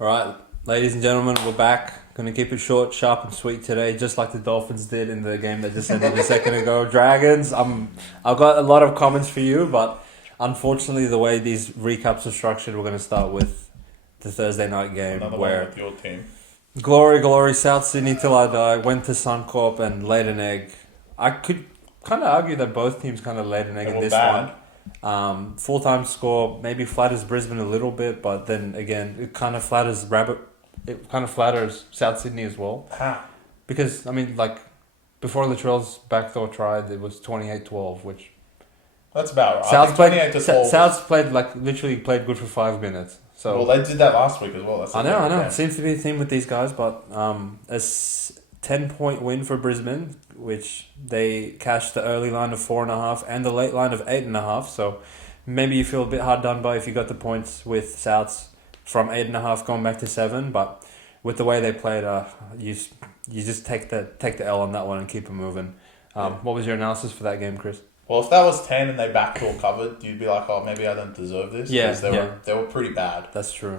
All right, ladies and gentlemen, we're back. Going to keep it short, sharp, and sweet today, just like the Dolphins did in the game that just ended a second ago. Dragons, I've got a lot of comments for you, but unfortunately, the way these recaps are structured, we're going to start with the Thursday night game Another where one with your team. glory, South Sydney till I die, went to Suncorp and laid an egg. I could kind of argue that both teams kind of laid an egg They in were this bad. one. Full-time score maybe flatters Brisbane a little bit, but then again, it kind of flatters South Sydney as well. How? Because, I mean, like, before Latrell's backdoor tried, it was 28-12, which... That's about right. South I think 28 to 12. South's played, like, literally played good for 5 minutes. So Well, they did that last week as well. That's I know. Yeah. It seems to be a theme with these guys, but a 10-point win for Brisbane, which they cashed the early line of 4.5 and the late line of 8.5. So maybe you feel a bit hard done by if you got the points with Souths from 8.5 going back to 7. But with the way they played, you just take the L on that one and keep it moving. What was your analysis for that game, Chris? Well, if that was 10 and they backdoor covered, you'd be like, oh, maybe I don't deserve this. Yeah, Because they were pretty bad. That's true.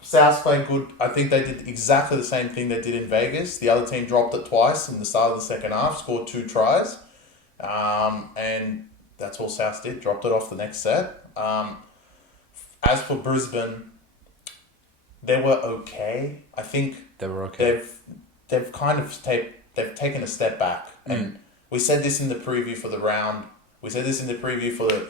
South played good. I think they did exactly the same thing they did in Vegas. The other team dropped it twice in the start of the second half, scored 2 tries. And that's all South did, dropped it off the next set. As for Brisbane, they were okay. I think They were okay. they've kind of they've taken a step back. And we said this in the preview for the round. We said this in the preview for the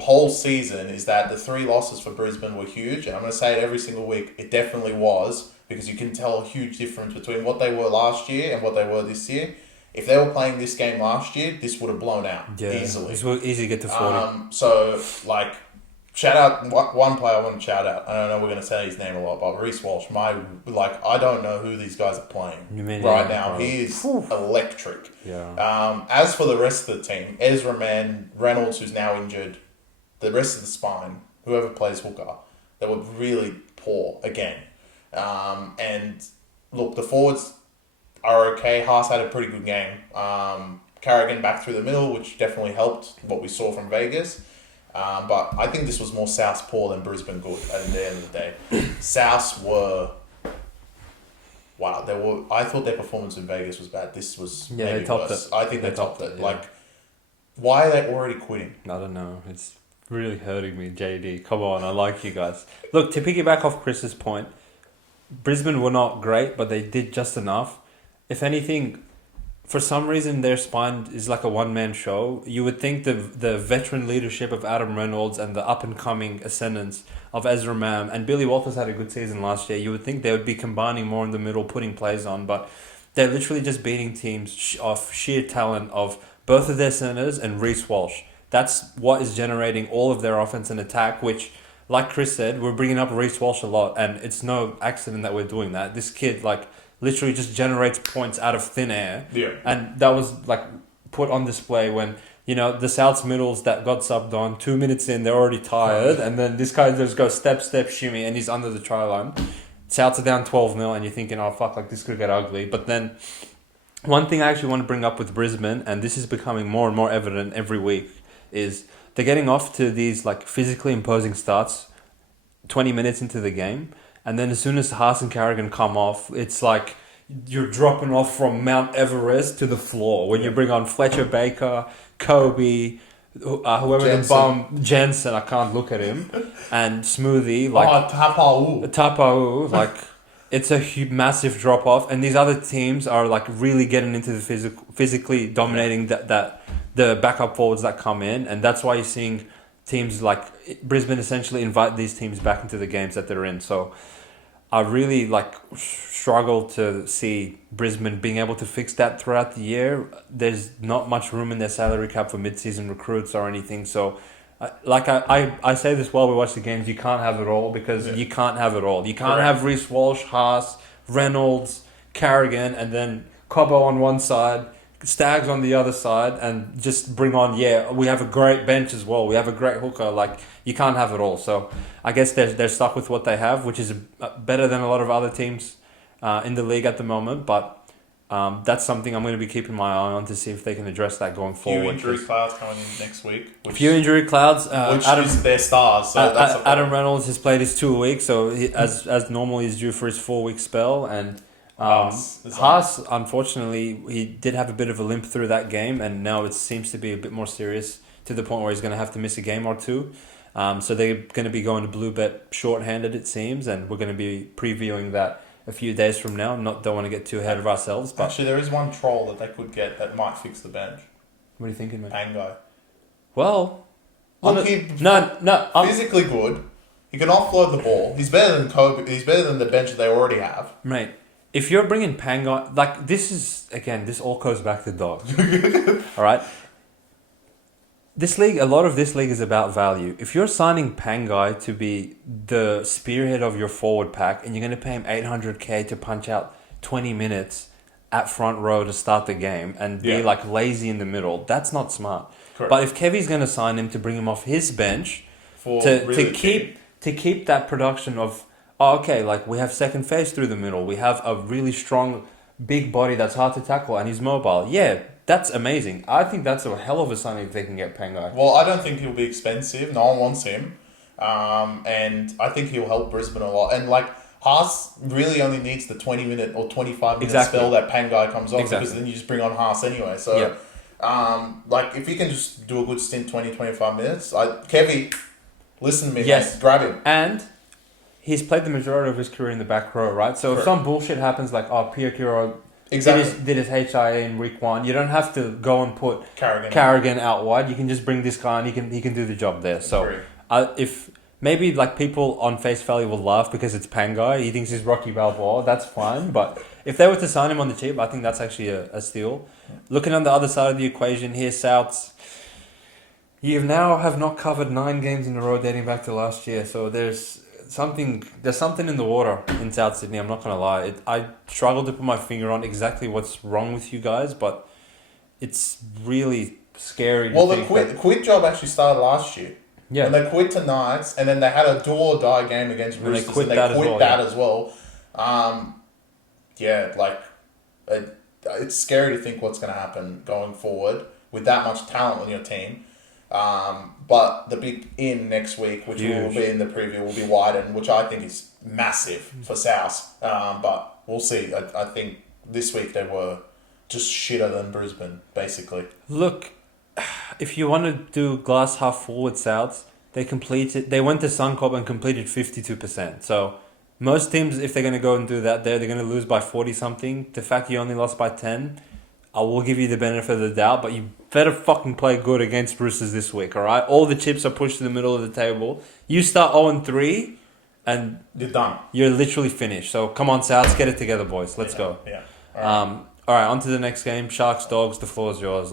whole season, is that the 3 losses for Brisbane were huge. And I'm going to say it every single week. It definitely was, because you can tell a huge difference between what they were last year and what they were this year. If they were playing this game last year, this would have blown out easily. It's easy to get to 40. So, like, shout out one player I want to shout out. I don't know we're going to say his name a lot, but Reece Walsh. I don't know who these guys are playing right now. He is electric. Yeah. As for the rest of the team, Ezra Man, Reynolds, who's now injured, the rest of the spine, whoever plays hooker, they were really poor again. And look, the forwards are okay. Haas had a pretty good game. Carrigan back through the middle, which definitely helped what we saw from Vegas. But I think this was more South's poor than Brisbane good at the end of the day. Souths were... Wow, I thought their performance in Vegas was bad. This was maybe they topped worse. it. I think they topped it. Yeah. Why are they already quitting? I don't know. It's really hurting me, JD. Come on, I like you guys. Look, to piggyback off Chris's point, Brisbane were not great, but they did just enough. If anything, for some reason, their spine is like a one-man show. You would think the veteran leadership of Adam Reynolds and the up-and-coming ascendance of Ezra Mam, and Billy Walters had a good season last year, you would think they would be combining more in the middle, putting plays on, but they're literally just beating teams off sheer talent of both of their centers and Reece Walsh. That's what is generating all of their offense and attack, which, like Chris said, we're bringing up Reece Walsh a lot, and it's no accident that we're doing that. This kid, literally just generates points out of thin air. Yeah. And that was, put on display when, the South's middles that got subbed on, 2 minutes in, they're already tired, and then this guy just goes step, shimmy, and he's under the try line. Souths are down 12-0, and you're thinking, oh, fuck, this could get ugly. But then, one thing I actually want to bring up with Brisbane, and this is becoming more and more evident every week, is they're getting off to these physically imposing starts 20 minutes into the game, and then as soon as Haas and Carrigan come off, it's like you're dropping off from Mount Everest to the floor when you bring on Fletcher Baker, Kobe, whoever Jensen. the bum, Jensen, I can't look at him, and Smoothie, Tapau, it's a massive drop off, and these other teams are really getting into the physically dominating the backup forwards that come in, and that's why you're seeing teams like Brisbane essentially invite these teams back into the games that they're in. So I really struggle to see Brisbane being able to fix that throughout the year. There's not much room in their salary cap for mid-season recruits or anything. So I say this while we watch the games, you can't have it all, because you can't have it all. You can't have Reece Walsh, Haas, Reynolds, Carrigan, and then Cobbo on one side, Stags on the other side, and just bring on, we have a great bench as well. We have a great hooker. You can't have it all. So I guess they're stuck with what they have, which is better than a lot of other teams in the league at the moment. But That's something I'm going to be keeping my eye on to see if they can address that going Few forward. injury clouds coming in next week. A few injury clouds. Which is their stars. So that's a Adam Reynolds has played his 2 weeks, so as normal, he's due for his 4-week spell. And Haas, unfortunately, he did have a bit of a limp through that game, and now it seems to be a bit more serious to the point where he's going to have to miss a game or two. So they're going to be going to Blue Bet short-handed, it seems, and we're going to be previewing that a few days from now. Don't want to get too ahead of ourselves, but actually, there is one troll that they could get that might fix the bench. What are you thinking, mate? Pango. Well, look, I'm physically good. He can offload the ball. He's better than Kobe. He's better than the bench that they already have. Mate, if you're bringing Pangai, like this all goes back to dogs. All right. A lot of this league is about value. If you're signing Pangai to be the spearhead of your forward pack and you're going to pay him $800K to punch out 20 minutes at front row to start the game and be like lazy in the middle, that's not smart. Correct. But if Kevy's going to sign him to bring him off his bench to keep that production of, like we have second phase through the middle, we have a really strong big body that's hard to tackle and he's mobile. Yeah. That's amazing. I think that's a hell of a signing if they can get Pangai. Well, I don't think he'll be expensive. No one wants him. And I think he'll help Brisbane a lot. And like Haas really only needs the 20-minute or 25-minute spell that Pangai comes off because then you just bring on Haas anyway. So, like if he can just do a good stint 20-25 minutes, Kevy, listen to me, mate, grab him. And he's played the majority of his career in the back row, right? So if some bullshit happens like, Pia Kiro did his HIA in week 1. You don't have to go and put Carrigan out wide. You can just bring this guy and he can do the job there. So if maybe like people on face value will laugh because it's Pangai, he thinks he's Rocky Balboa, that's fine. But if they were to sign him on the cheap, I think that's actually a steal. Looking on the other side of the equation here, Souths, you now have not covered 9 games in a row dating back to last year. So there's something in the water in South Sydney. I'm not gonna lie. I struggle to put my finger on exactly what's wrong with you guys, but it's really scary. Well, the quit job actually started last year. Yeah, when they quit to Knights, and then they had a do or die game against Roosters, and they quit that as well. It's scary to think what's going to happen going forward with that much talent on your team. But the big in next week, which will be in the preview, will be Wyden, which I think is massive for South. But we'll see. I think this week they were just shitter than Brisbane, basically. Look, if you want to do glass half full with Souths, they went to Suncorp and completed 52%. So most teams, if they're going to go and do that they're going to lose by 40-something. The fact you only lost by 10... I will give you the benefit of the doubt, but you better fucking play good against Roosters this week, all right? All the chips are pushed to the middle of the table. You start 0-3, and you're done. You're literally finished. So come on, Souths, get it together, boys. Let's go. Yeah. All right, on to the next game. Sharks, Dogs, the floor is yours.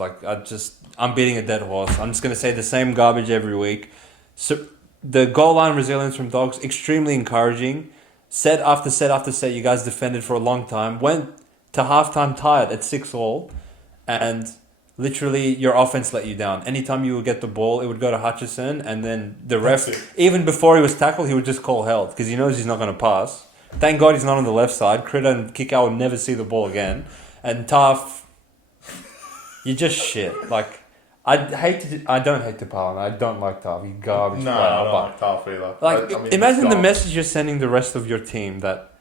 I'm beating a dead horse. I'm just going to say the same garbage every week. So the goal line resilience from Dogs, extremely encouraging. Set after set after set, you guys defended for a long time. Went to halftime tied at 6-all, and literally your offense let you down. Anytime you would get the ball, it would go to Hutchison, and then the ref, even before he was tackled, he would just call held because he knows he's not going to pass. Thank God he's not on the left side. Critter and Kikau would never see the ball again. And Taff, you just shit. I don't hate Tapal, and I don't like Taff. He's garbage player. I don't like Taff either. Imagine the message you're sending the rest of your team that,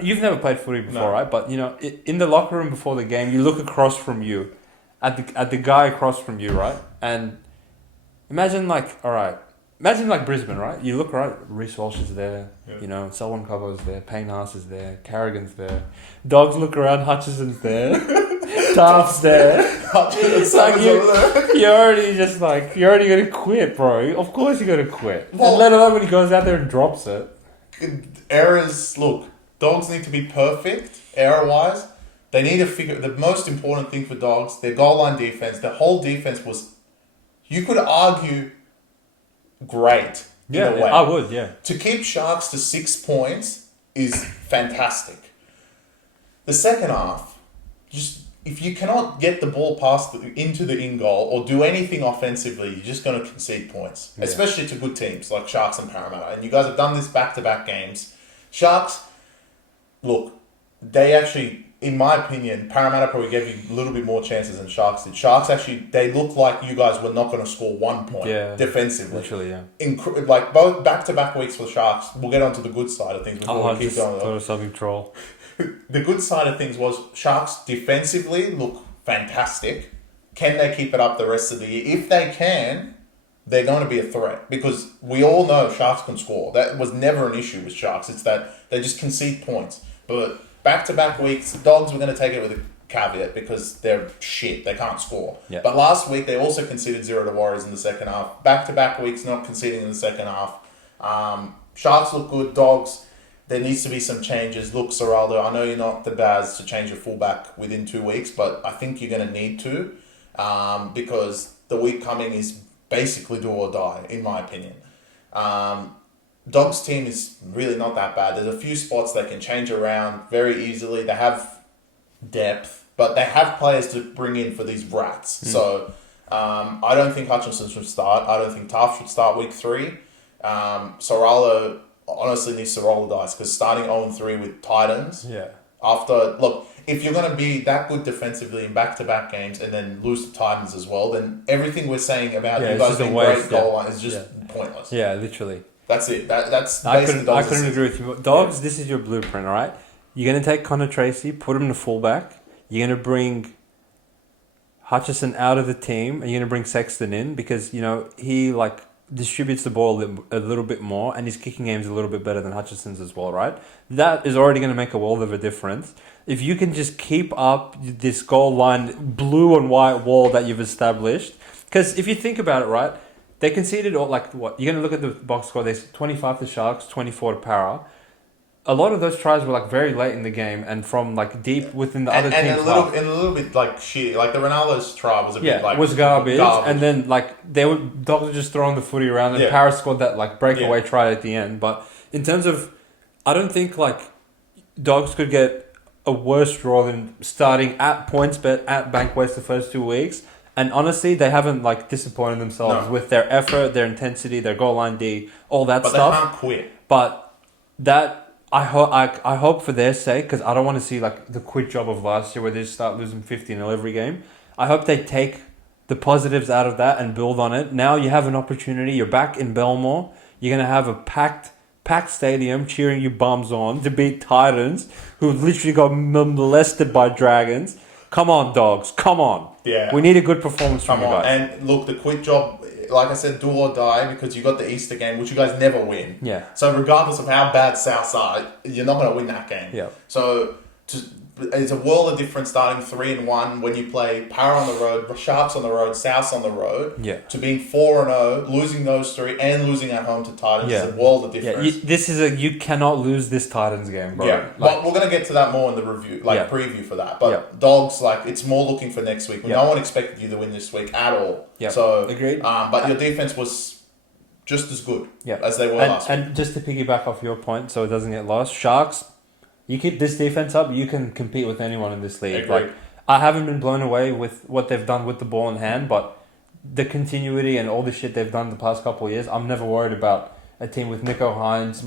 you've never played footy before, right? But, in the locker room before the game, you look across from you, at the guy across from you, right? And imagine, Brisbane, right? You look, right? Reece Walsh is there, Selwyn Cobo's there, Payne Haas is there, Carrigan's there. Dogs look around, Hutchison's there, Taft's there. It's you're already going to quit, bro. Of course you're going to quit. Well, and let alone when he goes out there and drops it. Errors, look. Dogs need to be perfect, error-wise. They need to figure... The most important thing for Dogs, their goal line defense, their whole defense was... You could argue great in a way. I would, yeah. To keep Sharks to 6 points is fantastic. The second half, if you cannot get the ball into the in-goal or do anything offensively, you're just going to concede points. Yeah. Especially to good teams like Sharks and Parramatta. And you guys have done this back-to-back games. Sharks... Look, they actually, in my opinion, Parramatta probably gave you a little bit more chances than Sharks did. Sharks actually, they looked like you guys were not going to score 1 point defensively. Literally, yeah. Like both back-to-back weeks for the Sharks. We'll get onto the good side of things before we keep going. Thought of something troll. The good side of things was Sharks defensively look fantastic. Can they keep it up the rest of the year? If they can, they're going to be a threat because we all know Sharks can score. That was never an issue with Sharks. It's that they just concede points. But back-to-back weeks, Dogs were going to take it with a caveat because they're shit. They can't score. Yeah. But last week, they also conceded 0 to Warriors in the second half. Back-to-back weeks, not conceding in the second half. Sharks look good. Dogs, there needs to be some changes. Look, Serraldo, I know you're not the Baz to change your fullback within 2 weeks, but I think you're going to need to because the week coming is basically do or die, in my opinion. Dogs' team is really not that bad. There's a few spots they can change around very easily. They have depth, but they have players to bring in for these rats. So I don't think Hutchinson should start. I don't think Taft should start week 3. Sorrello honestly needs to roll the dice because starting 0-3 with Titans. Yeah. If you're going to be that good defensively in back-to-back games and then lose to Titans as well, then everything we're saying about you guys being great goal line is just pointless. Yeah, literally. That's it. That's I couldn't agree with you. Dogs, this is your blueprint, all right? You're going to take Connor Tracy, put him to fullback. You're going to bring Hutchison out of the team and you're going to bring Sexton in because, he distributes the ball a little bit more and his kicking game is a little bit better than Hutchison's as well, right? That is already going to make a world of a difference. If you can just keep up this goal line blue and white wall that you've established, because if you think about it, right, they conceded you're going to look at the box score, there's 25 to Sharks, 24 to Para. A lot of those tries were very late in the game and from deep within the other team. And a little bit shit. Like the Ronaldo's try was a bit was garbage. And then Dogs were just throwing the footy around and Para scored that breakaway try at the end. But in terms of, I don't think Dogs could get a worse draw than starting at PointsBet at Bankwest the first 2 weeks. And honestly, they haven't disappointed themselves with their effort, their intensity, their goal line D, all that stuff. But they can't quit. But that I hope for their sake, because I don't want to see the quit job of last year where they just start losing 50-0 every game. I hope they take the positives out of that and build on it. Now you have an opportunity. You're back in Belmore. You're gonna have a packed stadium cheering you bums on to beat Titans, who literally got molested by Dragons. Come on, Dogs. Come on. Yeah. We need a good performance from you guys. And look, the quit job, like I said, do or die because you got the Easter game, which you guys never win. Yeah. So regardless of how bad Souths are, you're not going to win that game. Yeah. So it's a world of difference starting 3-1 when you play Para on the road, Sharks on the road, Souths on the road. Yeah. To being 4-0, losing those 3 and losing at home to Titans is a world of difference. You cannot lose this Titans game, bro. Yeah. But we're going to get to that more in the review, preview for that. But Dogs, it's more looking for next week. No one expected you to win this week at all. Yeah. So agreed. But your defense was just as good as they were last week. And just to piggyback off your point, so it doesn't get lost, Sharks, you keep this defense up, you can compete with anyone in this league. Agreed. I haven't been blown away with what they've done with the ball in hand, but the continuity and all the shit they've done the past couple of years, I'm never worried about a team with Nico Hines,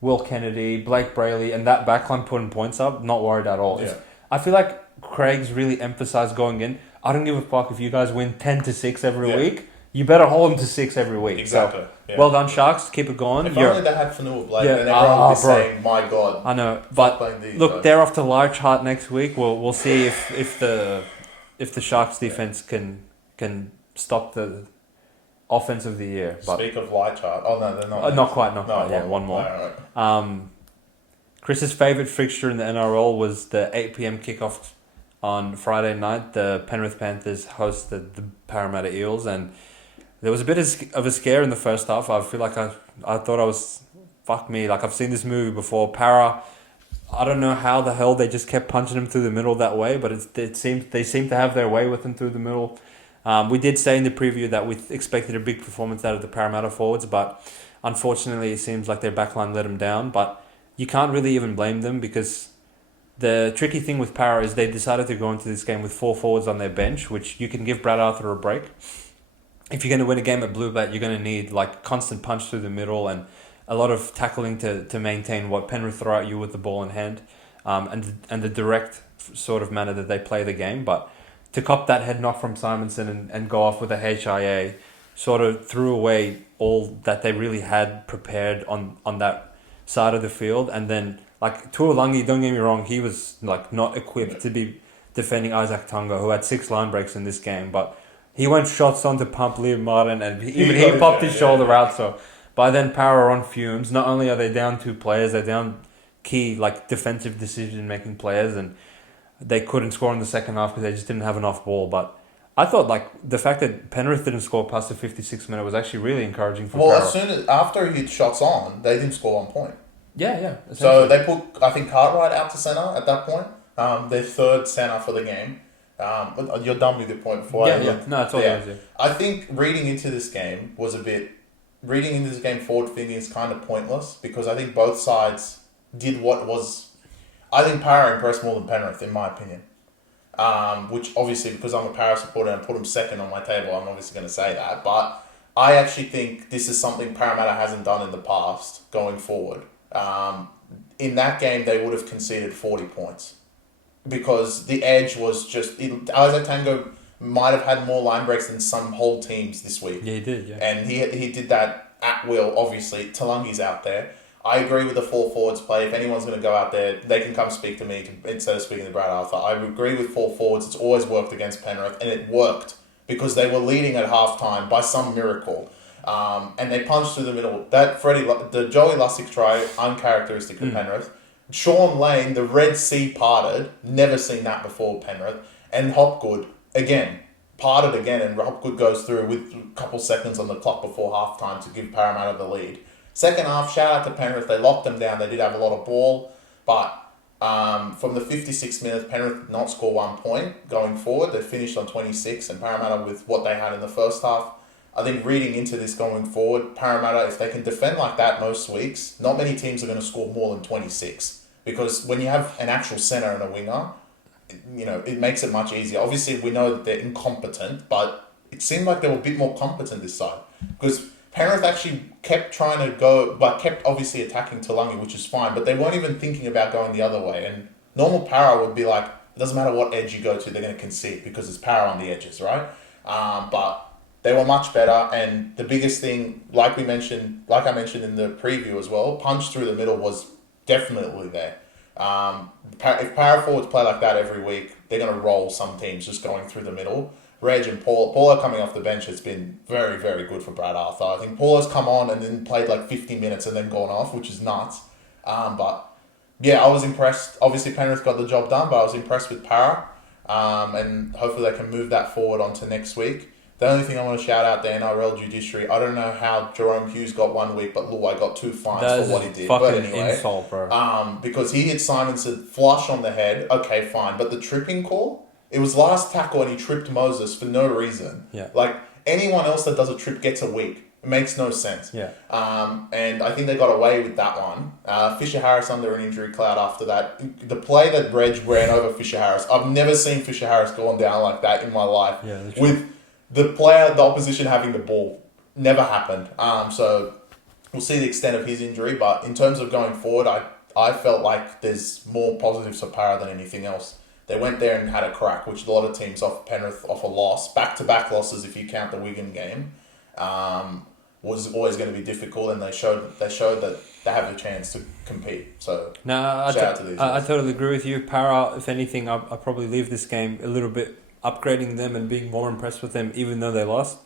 Will Kennedy, Blake Brayley, and that backline putting points up. Not worried at all. Yeah. I feel like Craig's really emphasized going in. I don't give a fuck if you guys win 10-6 every week. You better hold them to 6 every week. Exactly. So, well done, Sharks. Keep it going. If only they had Fanua Blake, and everyone would be saying, "My God." I know, but look, they're off to Large Heart next week. We'll see if the Sharks defense can stop the offense of the year. But speak of Light Chart. Oh no, they're not. Not quite. Yeah, one more. Right. Chris's favorite fixture in the NRL was the 8 p.m. kickoff on Friday night. The Penrith Panthers hosted the Parramatta Eels, and there was a bit of a scare in the first half. I feel like I thought I was, fuck me, I've seen this movie before. Para, I don't know how the hell they just kept punching him through the middle that way, but they seemed to have their way with him through the middle. We did say in the preview that we expected a big performance out of the Parramatta forwards, but unfortunately it seems like their backline let them down. But you can't really even blame them because the tricky thing with Para is they decided to go into this game with 4 forwards on their bench, which you can give Brad Arthur a break. If you're going to win a game at Bluebet, you're going to need constant punch through the middle and a lot of tackling to maintain what Penrith throw at you with the ball in hand. and the direct sort of manner that they play the game. But to cop that head knock from Simonson and go off with a HIA sort of threw away all that they really had prepared on that side of the field. And then, like, Tuolangi, don't get me wrong, he was, like, not equipped to be defending Isaac Tunga, who had 6 line breaks in this game. But he went shots on to pump Liam Martin, and he popped his shoulder out. So by then, Power are on fumes. Not only are they down 2 players, they're down key, like, defensive decision-making players, and they couldn't score in the second half because they just didn't have enough ball. But I thought, like, the fact that Penrith didn't score past the 56th minute was actually really encouraging for Power. As soon as after he hit shots on, they didn't score 1 point. Yeah. So they put, I think, Cartwright out to centre at that point. Their third centre for the game. You're done with your point before. No, that's all it is. I think reading into this game forward thinking is kind of pointless because I think both sides did what was. I think Para impressed more than Penrith, in my opinion. Which obviously, because I'm a Para supporter and I put them second on my table, I'm obviously going to say that. But I actually think this is something Parramatta hasn't done in the past going forward. In that game, they would have conceded 40 points. Because the edge was just... Isaac Tango might have had more line breaks than some whole teams this week. Yeah, he did, yeah. And he did that at will, obviously. Talangi's out there. I agree with the 4 forwards play. If anyone's going to go out there, they can come speak to me instead of speaking to Brad Arthur. I agree with 4 forwards. It's always worked against Penrith, and it worked because they were leading at halftime by some miracle. And they punched through the middle. The Joey Lussick try, uncharacteristic of Penrith. Sean Lane, the Red Sea parted. Never seen that before, Penrith. And Hopgood, again, parted again, and Hopgood goes through with a couple seconds on the clock before halftime to give Parramatta the lead. Second half, shout out to Penrith. They locked them down. They did have a lot of ball. But from the 56 minutes, Penrith did not score 1 point going forward. They finished on 26, and Parramatta with what they had in the first half. I think reading into this going forward, Parramatta, if they can defend like that most weeks, not many teams are going to score more than 26. Because when you have an actual centre and a winger, it makes it much easier. Obviously, we know that they're incompetent, but it seemed like they were a bit more competent this side. Because Penrith actually kept trying to go, but kept obviously attacking Talangi, which is fine, but they weren't even thinking about going the other way. And normal Para would be like, it doesn't matter what edge you go to, they're going to concede because it's Para on the edges, right? But they were much better, and the biggest thing, like I mentioned in the preview as well, punch through the middle was definitely there. If Para forwards play like that every week, they're going to roll some teams just going through the middle. Reg and Paula coming off the bench has been very, very good for Brad Arthur. I think Paula's come on and then played like 50 minutes and then gone off, which is nuts. But yeah, I was impressed. Obviously, Penrith got the job done, but I was impressed with Para. And hopefully they can move that forward onto next week. The only thing I want to shout out the NRL judiciary. I don't know how Jerome Hughes got 1 week, but Luai got 2 fines for what he did. Fucking but anyway, insult, bro. Because he hit Simonson flush on the head. Okay, fine, but the tripping call, it was last tackle and he tripped Moses for no reason. Yeah. Like anyone else that does a trip gets a week. It makes no sense. Yeah. And I think they got away with that one. Fisher Harris under an injury cloud after that. The play that Reg ran over Fisher Harris, I've never seen Fisher Harris gone down like that in my life. Yeah, with the opposition having the ball. Never happened. So we'll see the extent of his injury. But in terms of going forward, I felt like there's more positives for Para than anything else. They went there and had a crack, which a lot of teams off Penrith off a loss, back-to-back losses if you count the Wigan game, was always going to be difficult, and they showed that they have a chance to compete. So shout out to these guys. I totally agree with you. Para, if anything, I'll probably leave this game a little bit upgrading them and being more impressed with them, even though they lost.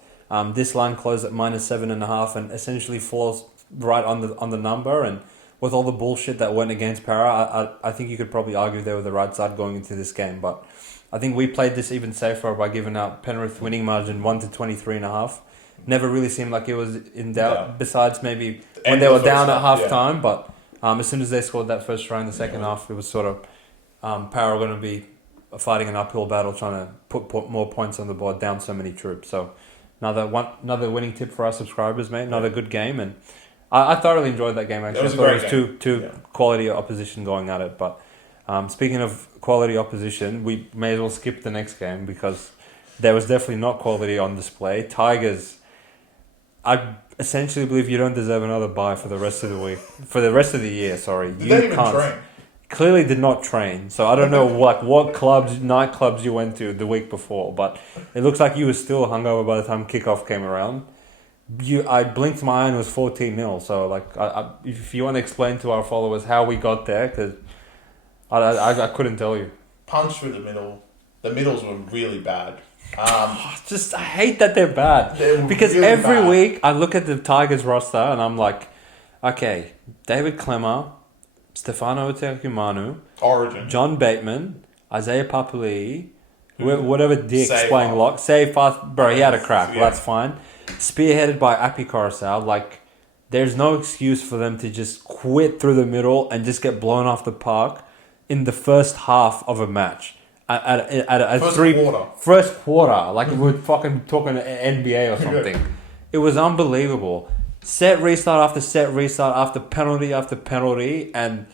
This line closed at -7.5 and essentially falls right on the number. And with all the bullshit that went against Para, I think you could probably argue they were the right side going into this game. But I think we played this even safer by giving out Penrith winning margin 1 to 23.5. Never really seemed like it was in doubt, besides maybe when they were down at half-time. Yeah. But as soon as they scored that first try in the second half, it was sort of Para going to be fighting an uphill battle, trying to put more points on the board, down so many troops. So another winning tip for our subscribers, mate. Another good game, and I thoroughly enjoyed that game. Actually, I thought it was two quality opposition going at it. But speaking of quality opposition, we may as well skip the next game because there was definitely not quality on display. Tigers, I essentially believe you don't deserve another bye for the rest of the week, for the rest of the year. Sorry, Did they even train? clearly did not train. So I don't know what nightclubs you went to the week before, but it looks like you were still hungover by the time kickoff came around. I blinked my eye and it was 14-0. So like, if you want to explain to our followers how we got there, because I couldn't tell you. Punch through the middle. The middles were really bad. I hate that they're bad. Because really every bad. week I look at the Tigers roster and I'm like, okay, David Clemmer, Stefano Tekumanu, Origin. John Bateman, Isaiah Papali'i, whatever dick's Save playing off. lock. Save fast, bro, he had a crack. Yeah. That's fine. Spearheaded by Api Coruscant. Like, there's no excuse for them to just quit through the middle and just get blown off the park in the first half of a match. First quarter. Like, we're fucking talking NBA or something. It was unbelievable. Set restart after set restart after penalty, and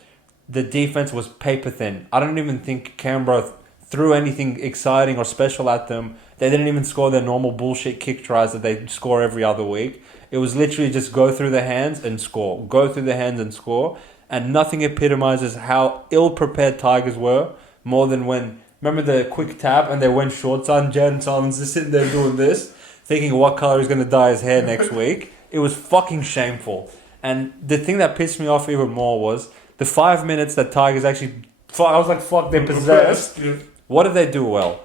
the defense was paper thin. I don't even think Canberra threw anything exciting or special at them. They didn't even score their normal bullshit kick tries that they score every other week. It was literally just go through the hands and score. Go through the hands and score. And nothing epitomizes how ill-prepared Tigers were more than when... Remember the quick tap and they went short side and Jaden Sullivan's just sitting there doing this, thinking what colour he's going to dye his hair next week. It was fucking shameful. And the thing that pissed me off even more was the 5 minutes that Tigers actually... I was like, fuck, they're possessed. What did they do well?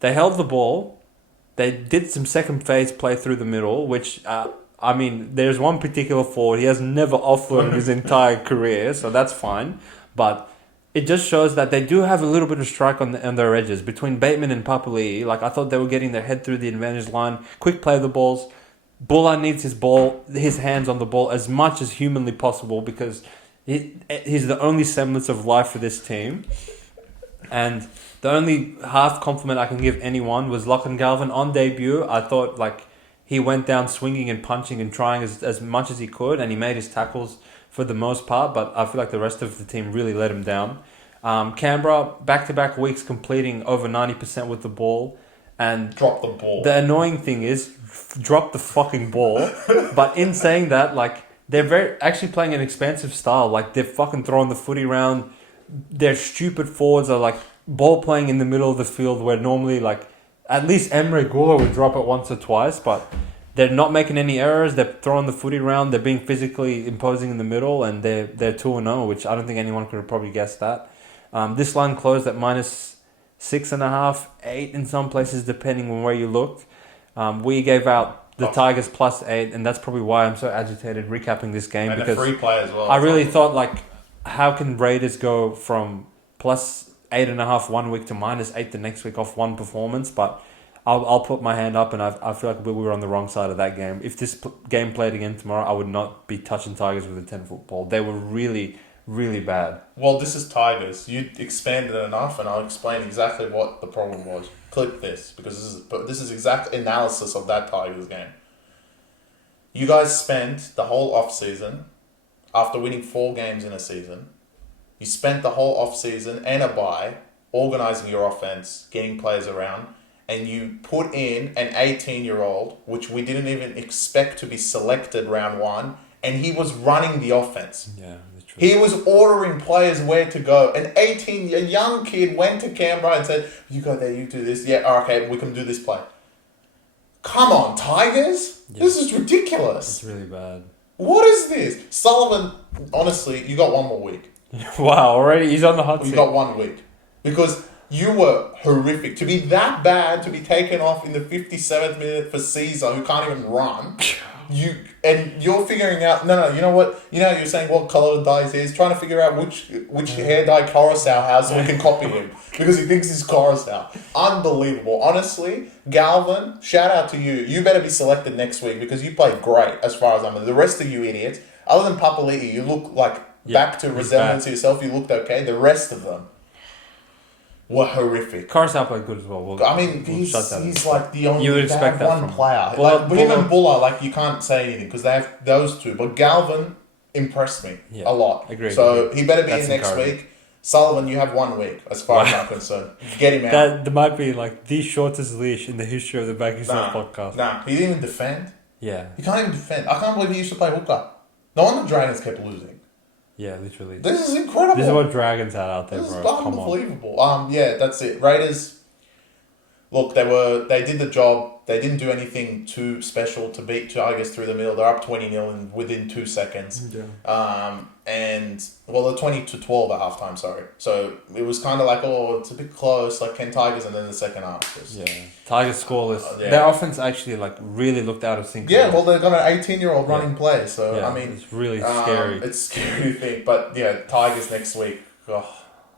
They held the ball. They did some second phase play through the middle, which, I mean, there's one particular forward. He has never offloaded his entire career, so that's fine. But it just shows that they do have a little bit of strike on their edges. Between Bateman and Papali'i, like, I thought they were getting their head through the advantage line. Quick play of the balls. Bullard needs his hands on the ball as much as humanly possible because he's the only semblance of life for this team. And the only half compliment I can give anyone was Lachlan Galvin on debut. I thought like he went down swinging and punching and trying as much as he could, and he made his tackles for the most part, but I feel like the rest of the team really let him down. Canberra, back-to-back weeks completing over 90% with the ball. And drop the ball. The annoying thing is, drop the fucking ball. But in saying that, like, they're actually playing an expansive style. Like, they're fucking throwing the footy around. Their stupid forwards are, like, ball playing in the middle of the field where normally, like, at least Emre Gula would drop it once or twice, but they're not making any errors. They're throwing the footy around. They're being physically imposing in the middle, and they're 2-0, which I don't think anyone could have probably guessed that. This line closed at -6.5, 8 in some places, depending on where you looked. We gave out the Tigers +8, and that's probably why I'm so agitated recapping this game. And because a free play as well. I really thought, like, how can Raiders go from +8.5 one week to -8 the next week off one performance? But I'll put my hand up, and I feel like we were on the wrong side of that game. If this game played again tomorrow, I would not be touching Tigers with a 10-foot ball. They were really, really bad. Well, this is Tigers. You expanded it enough, and I'll explain exactly what the problem was. Clip this, because this is exact analysis of that Tigers game. You guys spent the whole off-season, after winning 4 games in a season, you spent the whole off-season and a bye organising your offense, getting players around, and you put in an 18-year-old, which we didn't even expect to be selected round 1, and he was running the offense. Yeah, literally. He was ordering players where to go. A young kid went to Canberra and said, you go there, you do this. Yeah, okay, we can do this play. Come on, Tigers? Yeah. This is ridiculous. It's really bad. What is this? Sullivan, honestly, you got one more week. Wow, already? He's on the hot seat. You got 1 week. Because you were horrific. To be that bad, to be taken off in the 57th minute for Caesar, who can't even run... You're figuring out... No, you know what? You know, you're saying what colour to dye his hair. He's trying to figure out which hair dye Coruscant has so we can copy him. Because he thinks he's Coruscant. Unbelievable. Honestly, Galvin, shout out to you. You better be selected next week because you played great as far as I'm concerned. The rest of you idiots, other than Papali'i, you look like back to resemblance to yourself. You looked okay. The rest of them were horrific. Coruscant played good as well. He's like the only... You would expect that one from player. Even Buller, like, you can't say anything because they have those two. But Galvin impressed me a lot. Agreed. So he better be in next week. Sullivan, you have 1 week as far as I'm concerned. Get him out. That might be like the shortest leash in the history of the BackYourself podcast. Nah, he didn't even defend. Yeah. He can't even defend. I can't believe he used to play hooker. No wonder the Dragons kept losing. Yeah, literally. This is incredible. This is what Dragons had out there, This bro. is Come on. unbelievable. Yeah, that's it. Raiders. Look, they did the job. They didn't do anything too special to beat Tigers through the middle. They're up 20-0 within 2 seconds. Yeah. And well, they're 20-12 at halftime. Sorry, so it was kind of like, oh, it's a bit close, like Ken Tigers, and then the second half. Yeah, Tigers scoreless. Yeah. Their offense actually like really looked out of sync. Yeah, well, they've got an 18-year-old running play, so Yeah, I mean, it's really scary. It's scary to think, but yeah, Tigers next week. Oh,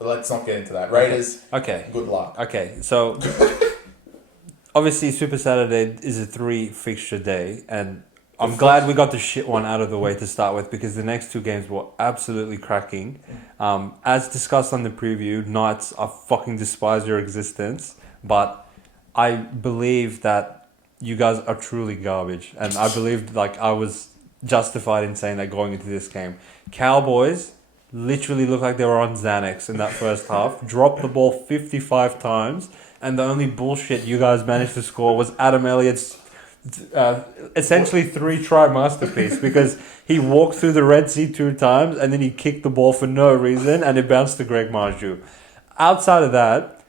let's not get into that. Raiders. Okay. Good luck. Okay, so obviously Super Saturday is a 3 fixture day, and I'm glad we got the shit one out of the way to start with, because the next 2 games were absolutely cracking. As discussed on the preview, Knights, I fucking despise your existence, but I believe that you guys are truly garbage, and I believed like I was justified in saying that going into this game. Cowboys literally looked like they were on Xanax in that first half, dropped the ball 55 times, and the only bullshit you guys managed to score was Adam Elliott's essentially 3-try masterpiece, because he walked through the Red Sea 2 times and then he kicked the ball for no reason and it bounced to Greg Marju. Outside of that,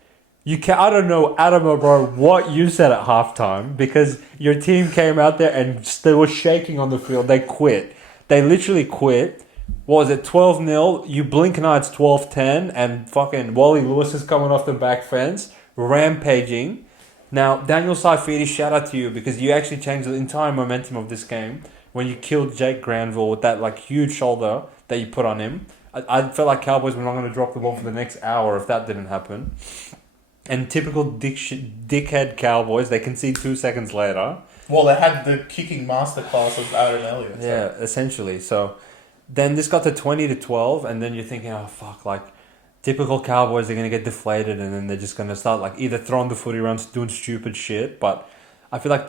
I don't know, Adam or bro, what you said at halftime, because your team came out there and they were shaking on the field. They quit. They literally quit. What was it, 12-0? You blink and it's 12-10, and fucking Wally Lewis is coming off the back fence, rampaging. Now, Daniel Saifidi, shout out to you, because you actually changed the entire momentum of this game when you killed Jake Granville with that like huge shoulder that you put on him. I felt like Cowboys were not going to drop the ball for the next hour if that didn't happen. And typical dickhead Cowboys, they concede 2 seconds later. Well, they had the kicking masterclass of Aaron Elliott. So. Yeah, essentially. So then this got to 20-12, and then you're thinking, oh fuck, like typical Cowboys are going to get deflated, and then they're just going to start like either throwing the footy around, doing stupid shit. But I feel like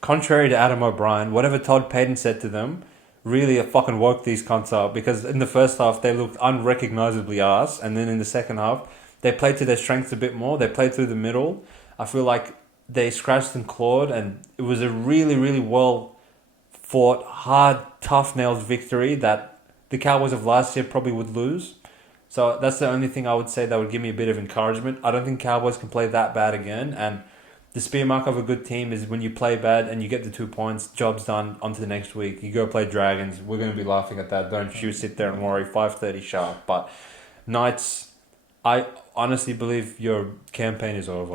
contrary to Adam O'Brien, whatever Todd Payton said to them really fucking woke these cunts up, because in the first half they looked unrecognisably arse, and then in the second half they played to their strengths a bit more. They played through the middle. I feel like they scratched and clawed, and it was a really, really well fought, hard, tough nails victory that the Cowboys of last year probably would lose. So that's the only thing I would say that would give me a bit of encouragement. I don't think Cowboys can play that bad again, and the spear mark of a good team is when you play bad and you get the 2 points, job's done, on to the next week. You go play Dragons, we're going to be laughing at that. Don't you sit there and worry, 5:30 sharp. But Knights, I honestly believe your campaign is over.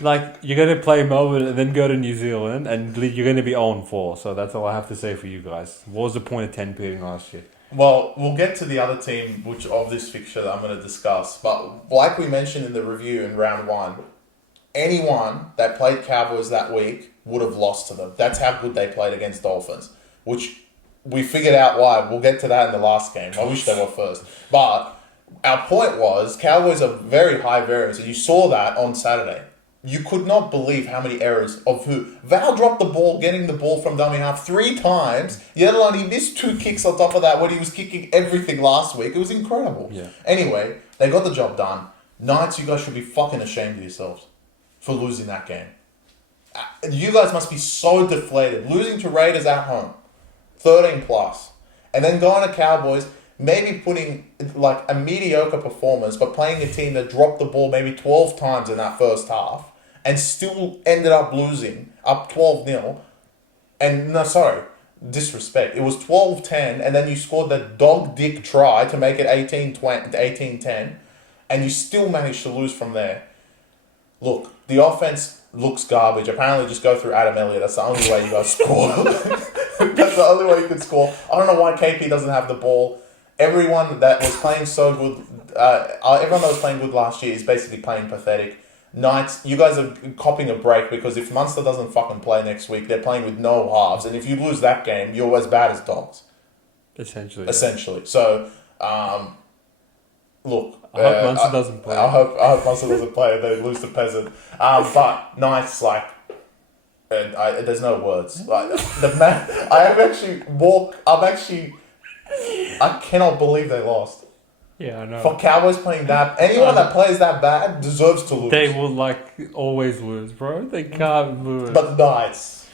Like, you're going to play Melbourne and then go to New Zealand, and you're going to be 0-4. So that's all I have to say for you guys. What was the point of 10 beating last year? Well, we'll get to the other team of this fixture that I'm going to discuss. But like we mentioned in the review in round 1, anyone that played Cowboys that week would have lost to them. That's how good they played against Dolphins, which we figured out why. We'll get to that in the last game. I wish they were first. But our point was, Cowboys are very high variance, and you saw that on Saturday. You could not believe how many errors of who. Val dropped the ball, getting the ball from dummy half 3 times. Yet alone, he missed 2 kicks on top of that when he was kicking everything last week. It was incredible. Yeah. Anyway, they got the job done. Knights, you guys should be fucking ashamed of yourselves for losing that game. You guys must be so deflated. Losing to Raiders at home, 13 plus. And then going to Cowboys, maybe putting like a mediocre performance, but playing a team that dropped the ball maybe 12 times in that first half, and still ended up losing, up 12-0. And, no, sorry, disrespect. It was 12-10, and then you scored the dog dick try to make it 18-10, and you still managed to lose from there. Look, the offense looks garbage. Apparently just go through Adam Elliott. That's the only way you guys score. That's the only way you can score. I don't know why KP doesn't have the ball. Everyone that was playing so good, everyone that was playing good last year is basically playing pathetic. Knights, you guys are copping a break, because if Munster doesn't fucking play next week, they're playing with no halves, and if you lose that game, you're as bad as dogs. Essentially. So, look. I hope Munster doesn't play. I hope Munster doesn't play and they lose to Peasant. But Knights, like, there's no words. Like, the man, I cannot believe they lost. Yeah, I know. For Cowboys playing that, anyone that plays that bad deserves to lose. They will, like, always lose, bro. They can't lose. But Knights.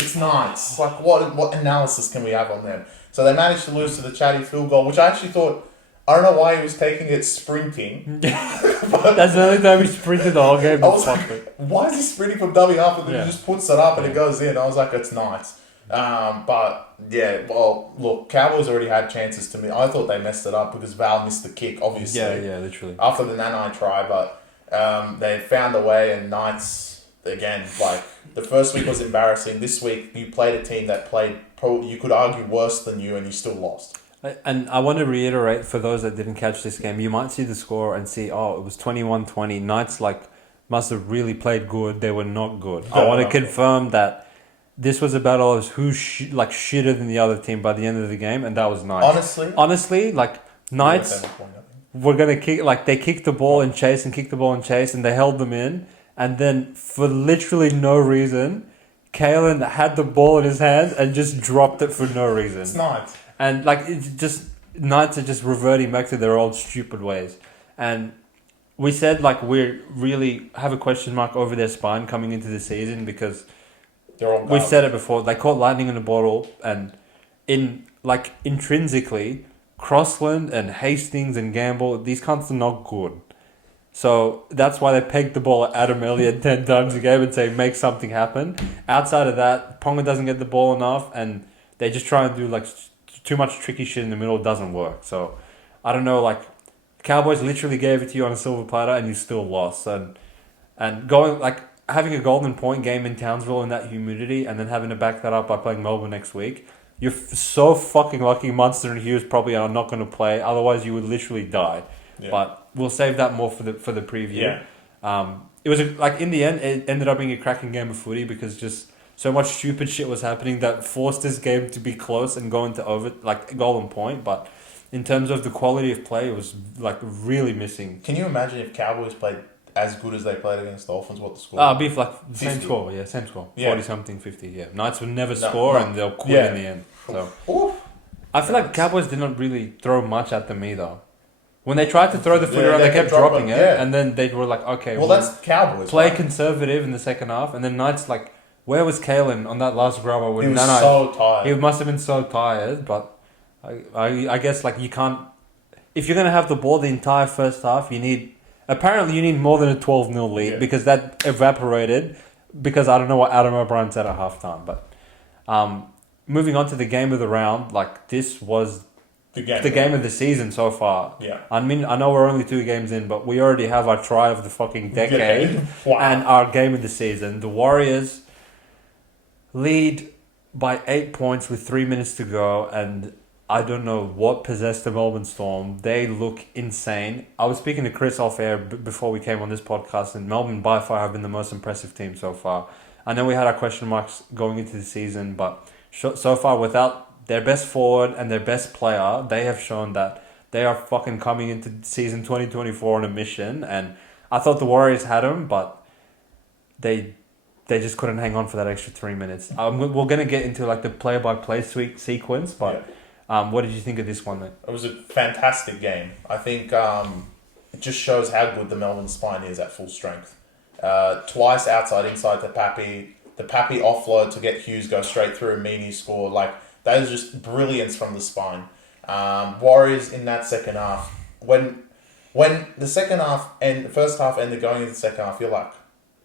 It's nuts. Like, what analysis can we have on them? So they managed to lose to the Chatty field goal, which I actually thought, I don't know why he was taking it sprinting. That's the only time he sprinted the whole game. I was like, why is he sprinting from dummy half and then he just puts it up and it goes in? I was like, it's nice. But yeah, well, look, Cowboys already had chances to me. I thought they messed it up because Val missed the kick, obviously. Yeah, literally. After the Nanai try, but they found a way, and Knights, again, like, the first week was embarrassing. This week, you played a team that played, you could argue, worse than you, and you still lost. And I want to reiterate, for those that didn't catch this game, you might see the score and see, oh, it was 21-20. Knights, must have really played good. They were not good. I want to confirm that this was a battle of who's shitter than the other team by the end of the game, and that was Knights. Honestly, Knights were going to kick, they kicked the ball and chase and they held them in. And then, for literally no reason, Kalen had the ball in his hands and just dropped it for no reason. It's Knights. And, it's just, Knights are just reverting back to their old stupid ways. And we said, we really have a question mark over their spine coming into the season because we've said it before. They caught lightning in a bottle, and intrinsically, Crossland and Hastings and Gamble, these cunts are not good. So that's why they pegged the ball at Adam Elliott 10 times a game and say, make something happen. Outside of that, Ponga doesn't get the ball enough, and they just try and do too much tricky shit in the middle. It doesn't work. So I don't know, Cowboys literally gave it to you on a silver platter and you still lost. And going, having a golden point game in Townsville in that humidity and then having to back that up by playing Melbourne next week, you're so fucking lucky Munster and Hughes probably are not going to play. Otherwise, you would literally die. Yeah. But we'll save that more for the preview. Yeah. It was in the end, it ended up being a cracking game of footy because just so much stupid shit was happening that forced this game to be close and go into golden point. But in terms of the quality of play, it was really missing. Can you imagine if Cowboys played as good as they played against Dolphins? What the score? It'd be same score. Yeah, same score. 40-something, 50. Yeah, Knights would never score and they'll quit in the end. So I feel like Cowboys did not really throw much at them either. When they tried to throw the footy around, they kept dropping it, and then they were okay. Well, that's Cowboys. Play conservative in the second half, and then Knights where was Kalen on that last grubber? He was so tired. He must have been so tired, but I guess you can't. If you're gonna have the ball the entire first half, you need more than a 12-0 lead because that evaporated. Because I don't know what Adam O'Brien said at halftime, but moving on to the game of the round, this was the game of the season so far. Yeah. I mean, I know we're only 2 games in, but we already have our try of the fucking decade and our game of the season. The Warriors lead by 8 points with 3 minutes to go, and I don't know what possessed the Melbourne Storm. They look insane. I was speaking to Chris off air before we came on this podcast, and Melbourne by far have been the most impressive team so far. I know we had our question marks going into the season, but so far without their best forward and their best player, they have shown that they are fucking coming into season 2024 on a mission. And I thought the Warriors had them, but they just couldn't hang on for that extra 3 minutes. We're going to get into the play-by-play sequence, but what did you think of this one then? It was a fantastic game. I think it just shows how good the Melbourne spine is at full strength. Twice outside, inside to Pappy. The Pappy offload to get Hughes go straight through and Meany score. That is just brilliance from the spine. Warriors in that second half. When the second half and the first half ended going into the second half, you're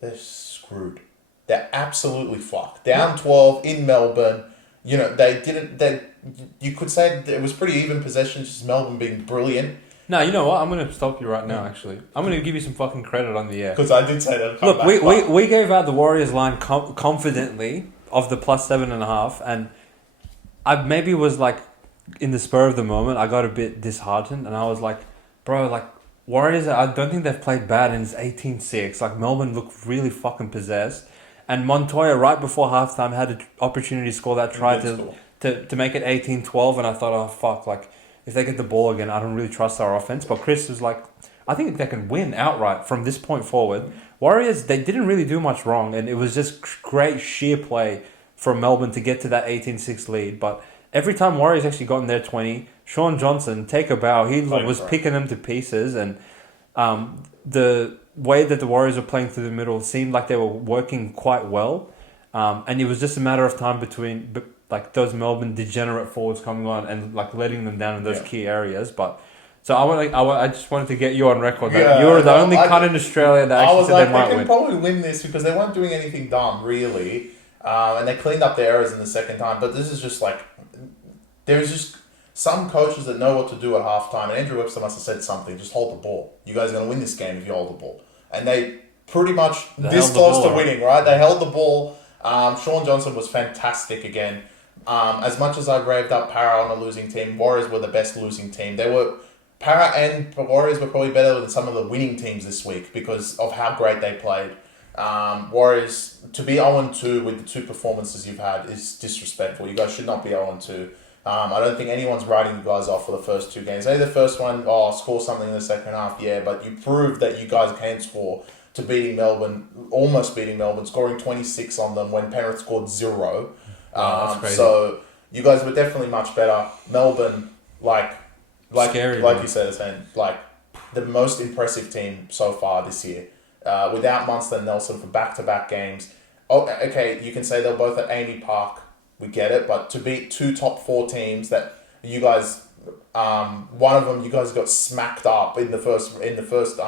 they're screwed. They're absolutely fucked. Down 12 in Melbourne. You could say it was pretty even possession, just Melbourne being brilliant. No, you know what? I'm going to stop you right now, actually. I'm going to give you some fucking credit on the air. Because I did say that. Look, we gave out the Warriors line confidently of the +7.5, and I maybe was in the spur of the moment, I got a bit disheartened, and I was bro, Warriors, I don't think they've played bad, and it's 18-6. Melbourne looked really fucking possessed. And Montoya, right before halftime, had an opportunity to score that try to make it 18-12, and I thought, oh, fuck, if they get the ball again, I don't really trust our offense. But Chris was I think they can win outright from this point forward. Warriors, they didn't really do much wrong, and it was just great sheer play from Melbourne to get to that 18-6 lead. But every time Warriors actually got in their 20, Sean Johnson, take a bow, he was picking them to pieces, and the way that the Warriors were playing through the middle seemed like they were working quite well. And it was just a matter of time between like those Melbourne degenerate forwards coming on and like letting them down in those key areas. But so I just wanted to get you on record that you're the only cunt in Australia that actually said they might win. They can probably win this because they weren't doing anything dumb, really. And they cleaned up their errors in the second time. But this is just like, there's just some coaches that know what to do at halftime. And Andrew Webster must have said something, just hold the ball. You guys are going to win this game if you hold the ball. And they pretty much this close to winning, right? They held the ball. Sean Johnson was fantastic again. As much as I raved up Para on a losing team, Warriors were the best losing team. Para and Warriors were probably better than some of the winning teams this week because of how great they played. Warriors, to be 0-2 with the two performances you've had is disrespectful. You guys should not be 0-2. I don't think anyone's writing you guys off for the first two games. Maybe the first one, score something in the second half, yeah, but you proved that you guys can score to beating Melbourne, almost beating Melbourne, scoring 26 on them when Penrith scored 0. That's crazy. So you guys were definitely much better. Melbourne, Scary, you said, Hassan, like the most impressive team so far this year. Without Munster and Nelson for back-to-back games. Oh, okay, you can say they're both at Amy Park. We get it, but to beat two top 4 teams that you guys, one of them you guys got smacked up in the first prelim.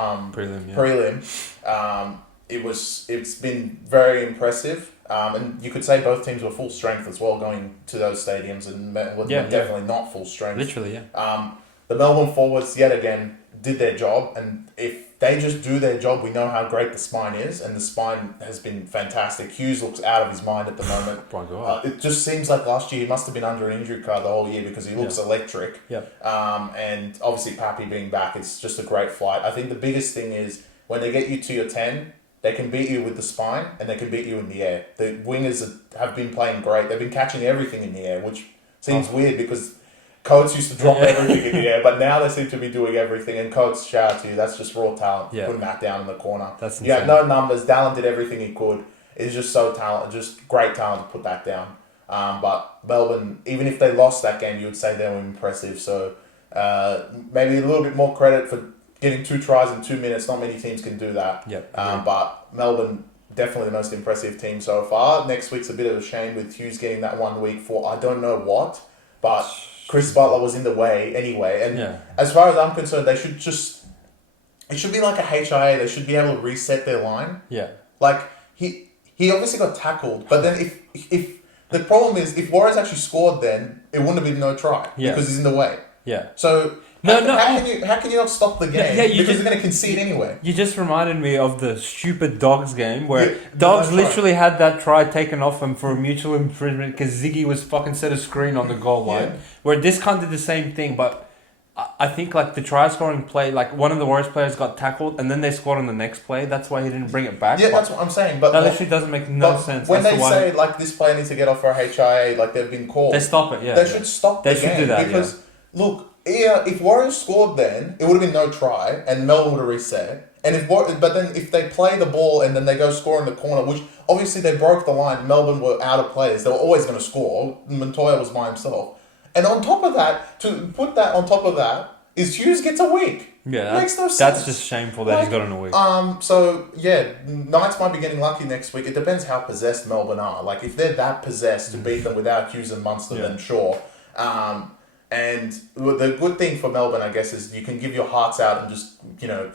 It's been very impressive. And you could say both teams were full strength as well going to those stadiums, and definitely not full strength. Literally, yeah. The Melbourne forwards yet again did their job, and if they just do their job, we know how great the spine is, and the spine has been fantastic. Hughes looks out of his mind at the moment. My God. It just seems like last year he must have been under an injury card the whole year because he looks electric. Yep. And obviously Pappy being back, it's just a great flight. I think the biggest thing is when they get you to your 10, they can beat you with the spine and they can beat you in the air. The wingers have been playing great. They've been catching everything in the air, which seems weird because Coates used to drop everything in the air, but now they seem to be doing everything. And Coates, shout out to you, that's just raw talent. Putting that down in the corner. That's insane. You have no numbers. Dallin did everything he could. It's just so talented, just great talent to put that down. But Melbourne, even if they lost that game, you would say they were impressive. So maybe a little bit more credit for getting 2 tries in 2 minutes. Not many teams can do that. But Melbourne, definitely the most impressive team so far. Next week's a bit of a shame with Hughes getting that 1 week for I don't know what, but Chris Butler was in the way anyway. And as far as I'm concerned, they should just... It should be like a HIA. They should be able to reset their line. Yeah. Like, he obviously got tackled, but then if the problem is, if Warriors actually scored then, it wouldn't have been no try because he's in the way. Yeah. So... How can you not stop the game? Because you're going to concede anyway. You just reminded me of the stupid Dogs game where Dogs literally had that try taken off him for a mutual infringement because Ziggy was fucking set a screen on the goal line. Where this cunt did the same thing, but I think like the try scoring play, like one of the Warriors players got tackled and then they scored on the next play. That's why he didn't bring it back. Yeah, that's what I'm saying. But that literally doesn't make no sense. When they say like this player needs to get off for a HIA, like they've been called, they stop it. Yeah, they should stop the game. They should do that because look. Yeah, if Warriors scored then, it would have been no try, and Melbourne would have reset. And but then if they play the ball and then they go score in the corner, which obviously they broke the line, Melbourne were out of players. They were always going to score. Montoya was by himself. And on top of that, to put that on top of that, is Hughes gets a week. Yeah, makes no sense. That's just shameful that he's got in a week. So yeah, Knights might be getting lucky next week. It depends how possessed Melbourne are. Like if they're that possessed to beat them without Hughes and Munster, then sure. And the good thing for Melbourne, I guess, is you can give your hearts out and just,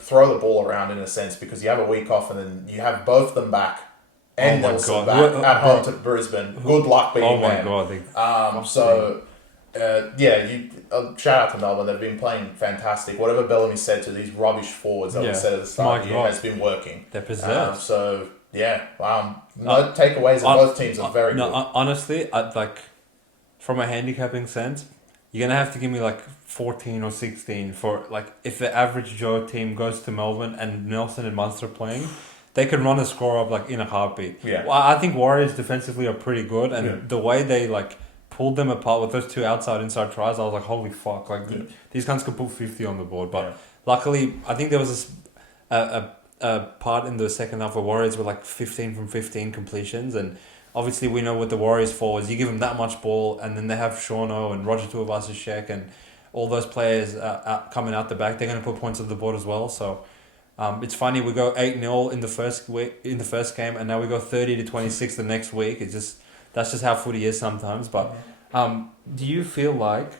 throw the ball around in a sense because you have a week off and then you have both them back and Nelson back at home to Brisbane. Good luck being there. Shout out to Melbourne. They've been playing fantastic. Whatever Bellamy said to these rubbish forwards that we said at the start of the year has been working. They're possessed. No takeaways and both teams are very good. Honestly, from a handicapping sense, you're going to have to give me like 14 or 16 for like if the average Joe team goes to Melbourne and Nelson and Munster playing, they can run a score up like in a heartbeat. Yeah. Well, I think Warriors defensively are pretty good and the way they like pulled them apart with those 2 inside tries, I was like, holy fuck, like these guys could put 50 on the board. But luckily, I think there was a part in the second half where Warriors were like 15 from 15 completions and obviously, we know what the Warriors forwards, you give them that much ball, and then they have Shauno and Roger Tuivasa-Sheck and all those players coming out the back. They're going to put points on the board as well. So, It's funny, we go 8-0 in the first week, in the first game, and now we go 30-26 the next week. That's just how footy is sometimes. But do you feel like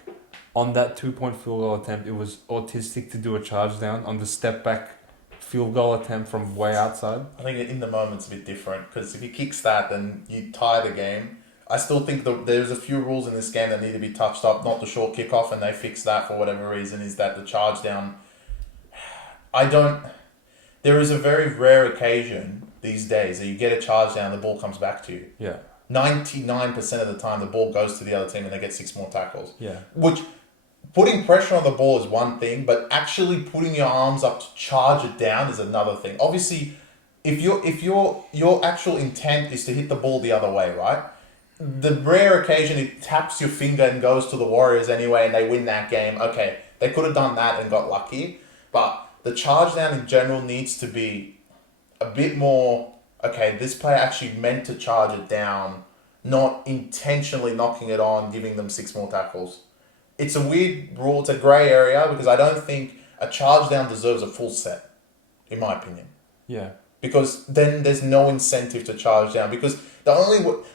on that 2-point field goal attempt, it was autistic to do a charge down on the step back field goal attempt from way outside? I think in the moment it's a bit different because if he kicks that, then you tie the game. I still think there's a few rules in this game that need to be touched up. Not the short kickoff, and they fixed that for whatever reason. Is that the charge down? There is a very rare occasion these days that you get a charge down, the ball comes back to you. Yeah. 99% of the time, the ball goes to the other team and they get 6 more tackles. Yeah. Which, putting pressure on the ball is one thing, but actually putting your arms up to charge it down is another thing. Obviously, if your actual intent is to hit the ball the other way, right? The rare occasion it taps your finger and goes to the Warriors anyway and they win that game, okay, they could have done that and got lucky, but the charge down in general needs to be a bit more, okay, this player actually meant to charge it down, not intentionally knocking it on, giving them 6 more tackles. It's a weird rule, it's a grey area because I don't think a charge down deserves a full set, in my opinion. Yeah. Because then there's no incentive to charge down because the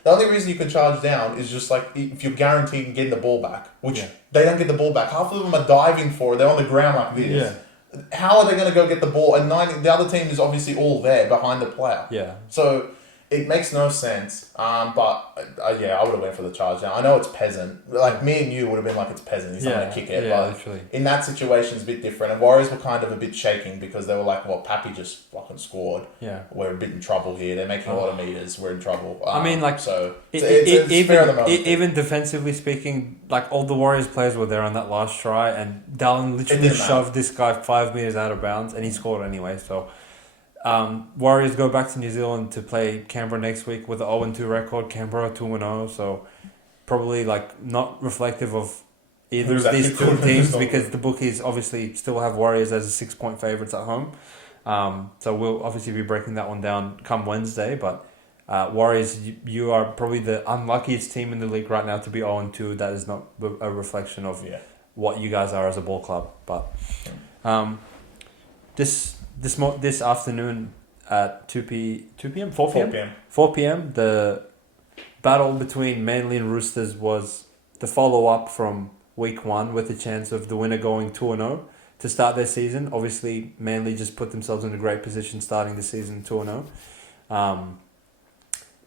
only reason you can charge down is just like if you're guaranteed getting the ball back, which they don't get the ball back. Half of them are diving for it. They're on the ground like this. Yeah. How are they going to go get the ball? And the other team is obviously all there behind the player. Yeah. So it makes no sense. But yeah, I would have went for the charge down. I know it's peasant. Like me and you would have been like it's peasant. He's not going to kick it. Yeah, but literally. in that situation, it's a bit different. And Warriors were kind of a bit shaking because they were like, well, Pappy just fucking scored. Yeah. We're a bit in trouble here. They're making a lot of meters. We're in trouble. I mean, like, so it's fair on the moment. Even defensively speaking, like all the Warriors players were there on that last try, and Dallin literally shoved this guy 5 meters out of bounds, and he scored anyway. So, Warriors go back to New Zealand to play Canberra next week with an 0-2 record. Canberra 2-0, so probably like not reflective of either of these two teams because the bookies obviously still have Warriors as 6-point favourites at home. So we'll obviously be breaking that one down come Wednesday, but Warriors, you are probably the unluckiest team in the league right now to be 0-2. That is not a reflection of what you guys are as a ball club. But this afternoon at 4 p.m, the battle between Manly and Roosters was the follow-up from week 1 with a chance of the winner going 2-0 to start their season. Obviously, Manly just put themselves in a great position starting the season 2-0.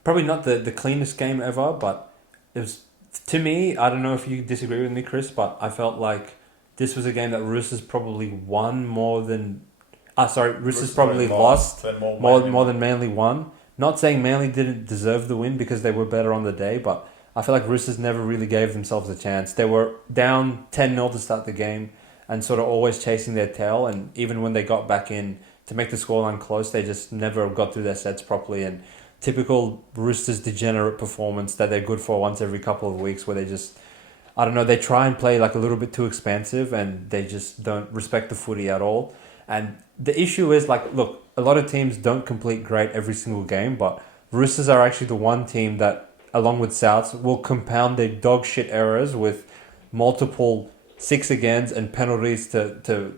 Probably not the cleanest game ever, but it was, to me, I don't know if you disagree with me, Chris, but I felt like this was a game that Roosters probably won more than... Roosters probably lost more than Manly won. Not saying Manly didn't deserve the win because they were better on the day, but I feel like Roosters never really gave themselves a chance. They were down 10-0 to start the game and sort of always chasing their tail, and even when they got back in to make the scoreline close, they just never got through their sets properly. And typical Roosters degenerate performance that they're good for once every couple of weeks, where they just, I don't know, they try and play like a little bit too expansive and they just don't respect the footy at all. And the issue is, like, look, a lot of teams don't complete great every single game, but Roosters are actually the one team that, along with Souths, will compound their dog shit errors with multiple 6-agains and penalties to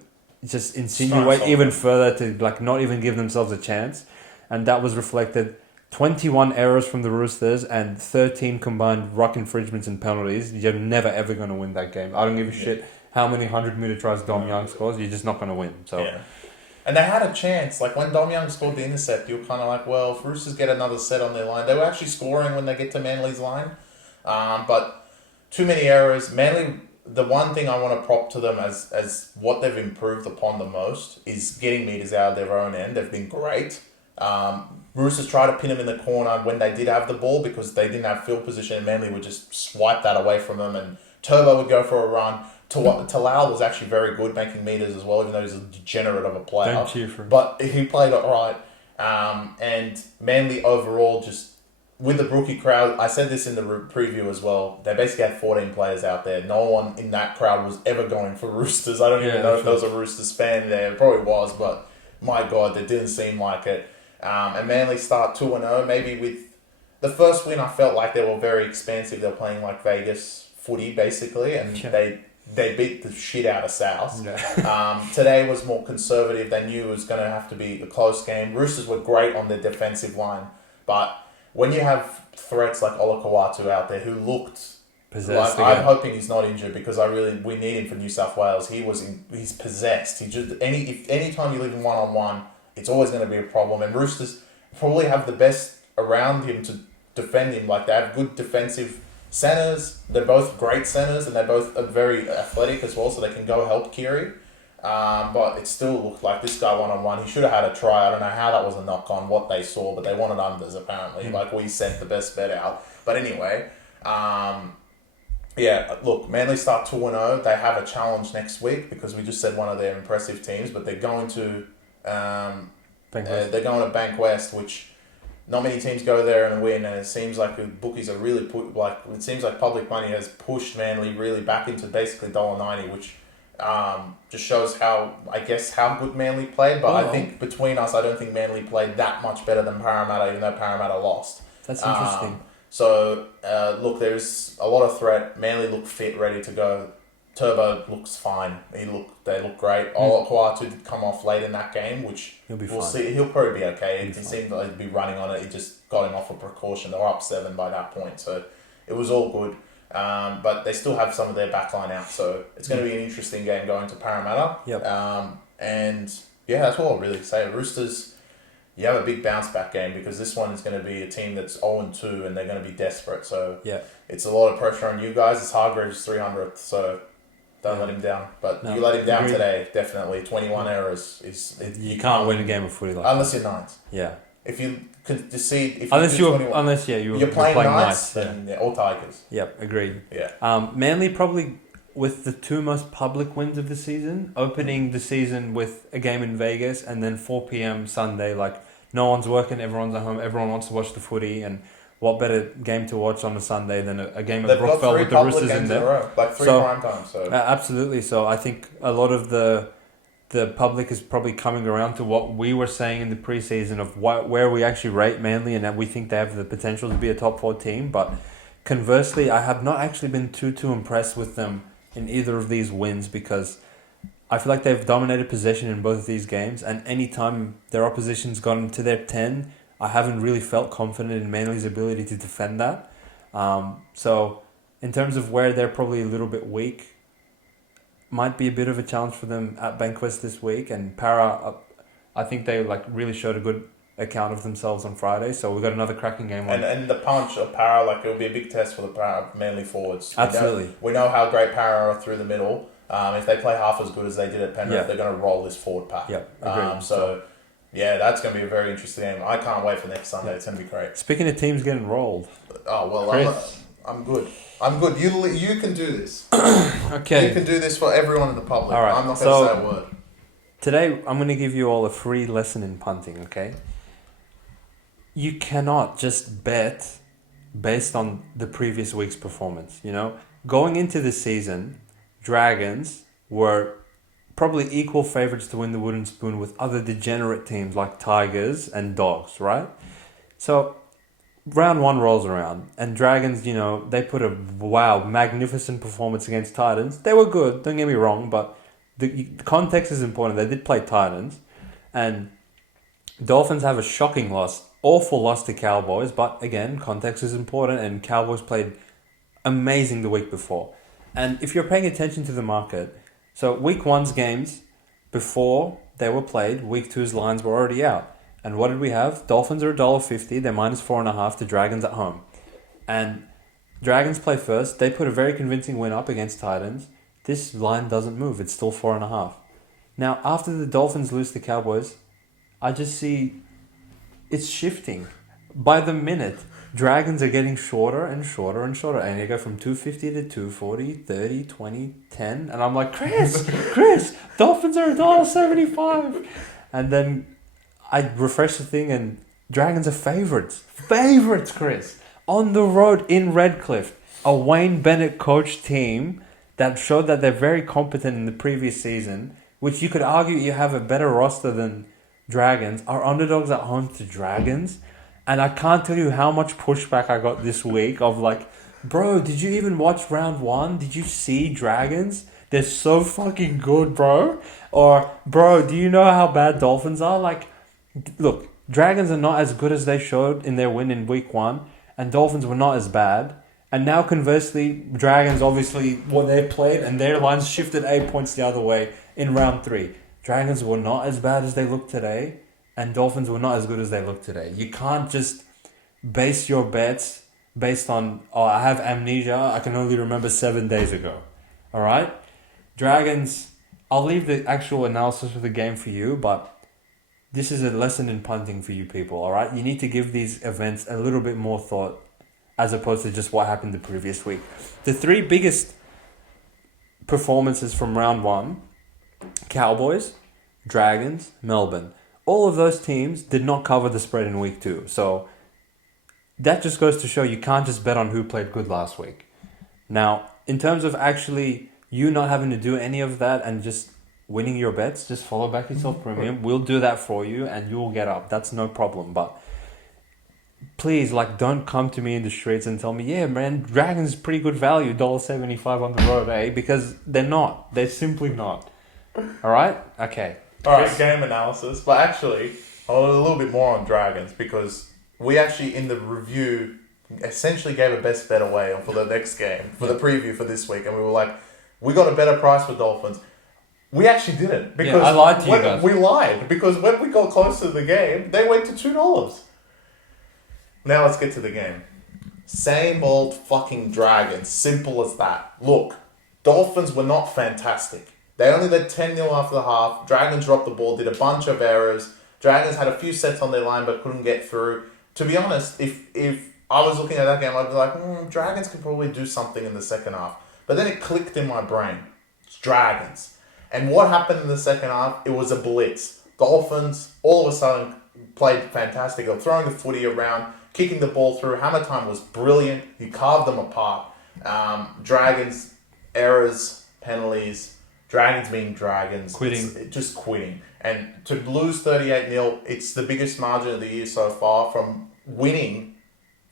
just insinuate even further to like not even give themselves a chance. And that was reflected 21 errors from the Roosters and 13 combined ruck infringements and penalties. You're never ever going to win that game. I don't give a shit how many 100-meter tries Dom Young scores. You're just not going to win. So. Yeah. And they had a chance. Like, when Dom Young scored the intercept, you were kind of like, well, if Roosters get another set on their line. They were actually scoring when they get to Manly's line. But too many errors. Manly, the one thing I want to prop to them as what they've improved upon the most is getting meters out of their own end. They've been great. Roosters tried to pin them in the corner when they did have the ball because they didn't have field position, and Manly would just swipe that away from them, and Turbo would go for a run. Talal was actually very good making meters as well, even though he's a degenerate of a player. Don't cheer for him. But he played it right. And Manly overall, just with the Brookie crowd, I said this in the preview as well, they basically had 14 players out there. No one in that crowd was ever going for Roosters. I don't even know if there was a Roosters fan there. It probably was, but my God, it didn't seem like it. And Manly start 2-0. Maybe with the first win, I felt like they were very expansive. They were playing like Vegas footy, basically, and they they beat the shit out of South. Yeah. Today was more conservative. They knew it was going to have to be a close game. Roosters were great on their defensive line, but when you have threats like Olakawatu out there who looked Possessed like, I'm again. hoping he's not injured because we need him for New South Wales. He's possessed. He just any time you leave him 1-on-1, it's always going to be a problem. And Roosters probably have the best around him to defend him. Like they have good defensive centers. They're both great centers, and they're both very athletic as well, so they can go help Kiri. But it still looked like this guy 1-on-1. He should have had a try. I don't know how that was a knock on what they saw, but they wanted unders apparently. Like we sent the best bet out. But anyway. Yeah, look, Manly start 2-0. They have a challenge next week because we just said one of their impressive teams, but they're going to Bank West, which not many teams go there and win, and it seems like the bookies are really it seems like public money has pushed Manly really back into basically $1.90, which just shows how good Manly played. But I think between us, I don't think Manly played that much better than Parramatta, even though Parramatta lost. That's interesting. So, look, there's a lot of threat. Manly look fit, ready to go. Turbo looks fine. They look great. Olakawatu did come off late in that game, which He'll be we'll fine. see. He'll probably be okay. He seemed like he'd be running on it. He just got him off a precaution. They were up 7 by that point, so it was all good. But they still have some of their backline out, so it's going to be an interesting game going to Parramatta. Yep. And yeah, that's what I'll really say. Roosters, you have a big bounce back game because this one is going to be a team that's 0-2 and they're going to be desperate. So Yeah. it's a lot of pressure on you guys. It's Hargreaves' 300th, so don't let him down. But No, you let him down agreed. today, definitely. 21 errors You can't win a game of footy like unless that. you're Knights. Yeah. If you could deceive, if Unless you do you're 21, you're playing Knights. Knights, then or Tigers. Yep, agreed. Yeah. Manly probably with the two most public wins of the season, opening the season with a game in Vegas and then 4 p.m. Sunday, like no one's working, everyone's at home, everyone wants to watch the footy, and what better game to watch on a Sunday than a game at They've got Brookvale 3 with the public Roosters in games in a there. row, like 3 So- prime times. So Absolutely. So I think a lot of the public is probably coming around to what we were saying in the preseason of where we actually rate Manly and that we think they have the potential to be a top 4 team. But conversely, I have not actually been too impressed with them in either of these wins because I feel like they've dominated possession in both of these games, and any time their opposition's gotten to their 10, I haven't really felt confident in Manly's ability to defend that. So in terms of where they're probably a little bit weak, might be a bit of a challenge for them at Bankwest this week. And Para, I think they really showed a good account of themselves on Friday. So we've got another cracking game on. and the punch of Para, it'll be a big test for the Manly forwards. Absolutely. We know how great Para are through the middle. If they play half as good as they did at Penrith, Yeah. they're going to roll this forward pack. Yeah, agreed. Yeah, that's going to be a very interesting game. I can't wait for next Sunday. It's going to be great. Speaking of teams getting rolled. Oh, well, Chris. I'm good. I'm good. You can do this. Okay. You can do this for everyone in the public. All right, I'm not going to so- say a word. Today, I'm going to give you all a free lesson in punting, okay? You cannot just bet based on the previous week's performance, Going into the season, Dragons were probably equal favourites to win the Wooden Spoon with other degenerate teams like Tigers and Dogs, right? So, round 1 rolls around, and Dragons, they put a magnificent performance against Titans. They were good, don't get me wrong, but the context is important. They did play Titans, and Dolphins have a shocking loss, awful loss to Cowboys, but again, context is important, and Cowboys played amazing the week before. And if you're paying attention to the market, so week 1's games, before they were played, week 2's lines were already out. And what did we have? Dolphins are $1.50, they're -4.5 to Dragons at home. And Dragons play first, they put a very convincing win up against Titans. This line doesn't move, it's still 4.5. Now, after the Dolphins lose to Cowboys, I just see it's shifting. By the minute, Dragons are getting shorter and shorter and shorter. And they go from 250 to 240, 30, 20, 10. And I'm like, Chris, Dolphins are $1.75. And then I refresh the thing and Dragons are favourites. Favourites, Chris. On the road in Redcliffe. A Wayne Bennett coached team that showed that they're very competent in the previous season, which you could argue you have a better roster than Dragons, are underdogs at home to Dragons. And I can't tell you how much pushback I got this week of bro, did you even watch round 1? Did you see Dragons? They're so fucking good, bro. Or, bro, do you know how bad Dolphins are? Like, look, Dragons are not as good as they showed in their win in week 1, and Dolphins were not as bad. And now, conversely, Dragons obviously what they played, and their lines shifted 8 points the other way in round 3. Dragons were not as bad as they look today, and Dolphins were not as good as they look today. You can't just base your bets based on, oh, I have amnesia, I can only remember 7 days ago. Alright? Dragons, I'll leave the actual analysis of the game for you, but this is a lesson in punting for you people, alright? You need to give these events a little bit more thought as opposed to just what happened the previous week. The 3 biggest performances from round 1, Cowboys, Dragons, Melbourne. All of those teams did not cover the spread in week 2. So that just goes to show you can't just bet on who played good last week. Now, in terms of actually you not having to do any of that and just winning your bets, just follow BackYourself Premium. We'll do that for you and you'll get up. That's no problem. But please, like, don't come to me in the streets and tell me, yeah, man, Dragons is pretty good value, $1.75 on the road, eh? Because they're not. They're simply not. All right? Okay. All right, game analysis. But actually, a little bit more on Dragons because we actually, in the review, essentially gave a best bet away for the next game, for the preview for this week. And we were like, we got a better price for Dolphins. We actually didn't. Because I lied to you guys. We lied. Because when we got close to the game, they went to $2. Now let's get to the game. Same old fucking Dragons. Simple as that. Look, Dolphins were not fantastic. They only led 10-0 after the half. Dragons dropped the ball, did a bunch of errors. Dragons had a few sets on their line but couldn't get through. To be honest, if I was looking at that game, I'd be like, Dragons could probably do something in the second half. But then it clicked in my brain. It's Dragons. And what happened in the second half? It was a blitz. Dolphins, all of a sudden, played fantastic. They were throwing the footy around, kicking the ball through. Hammer time was brilliant. He carved them apart. Dragons, errors, penalties. Dragons being Dragons. Quitting. Just quitting. And to lose 38-0, it's the biggest margin of the year so far from winning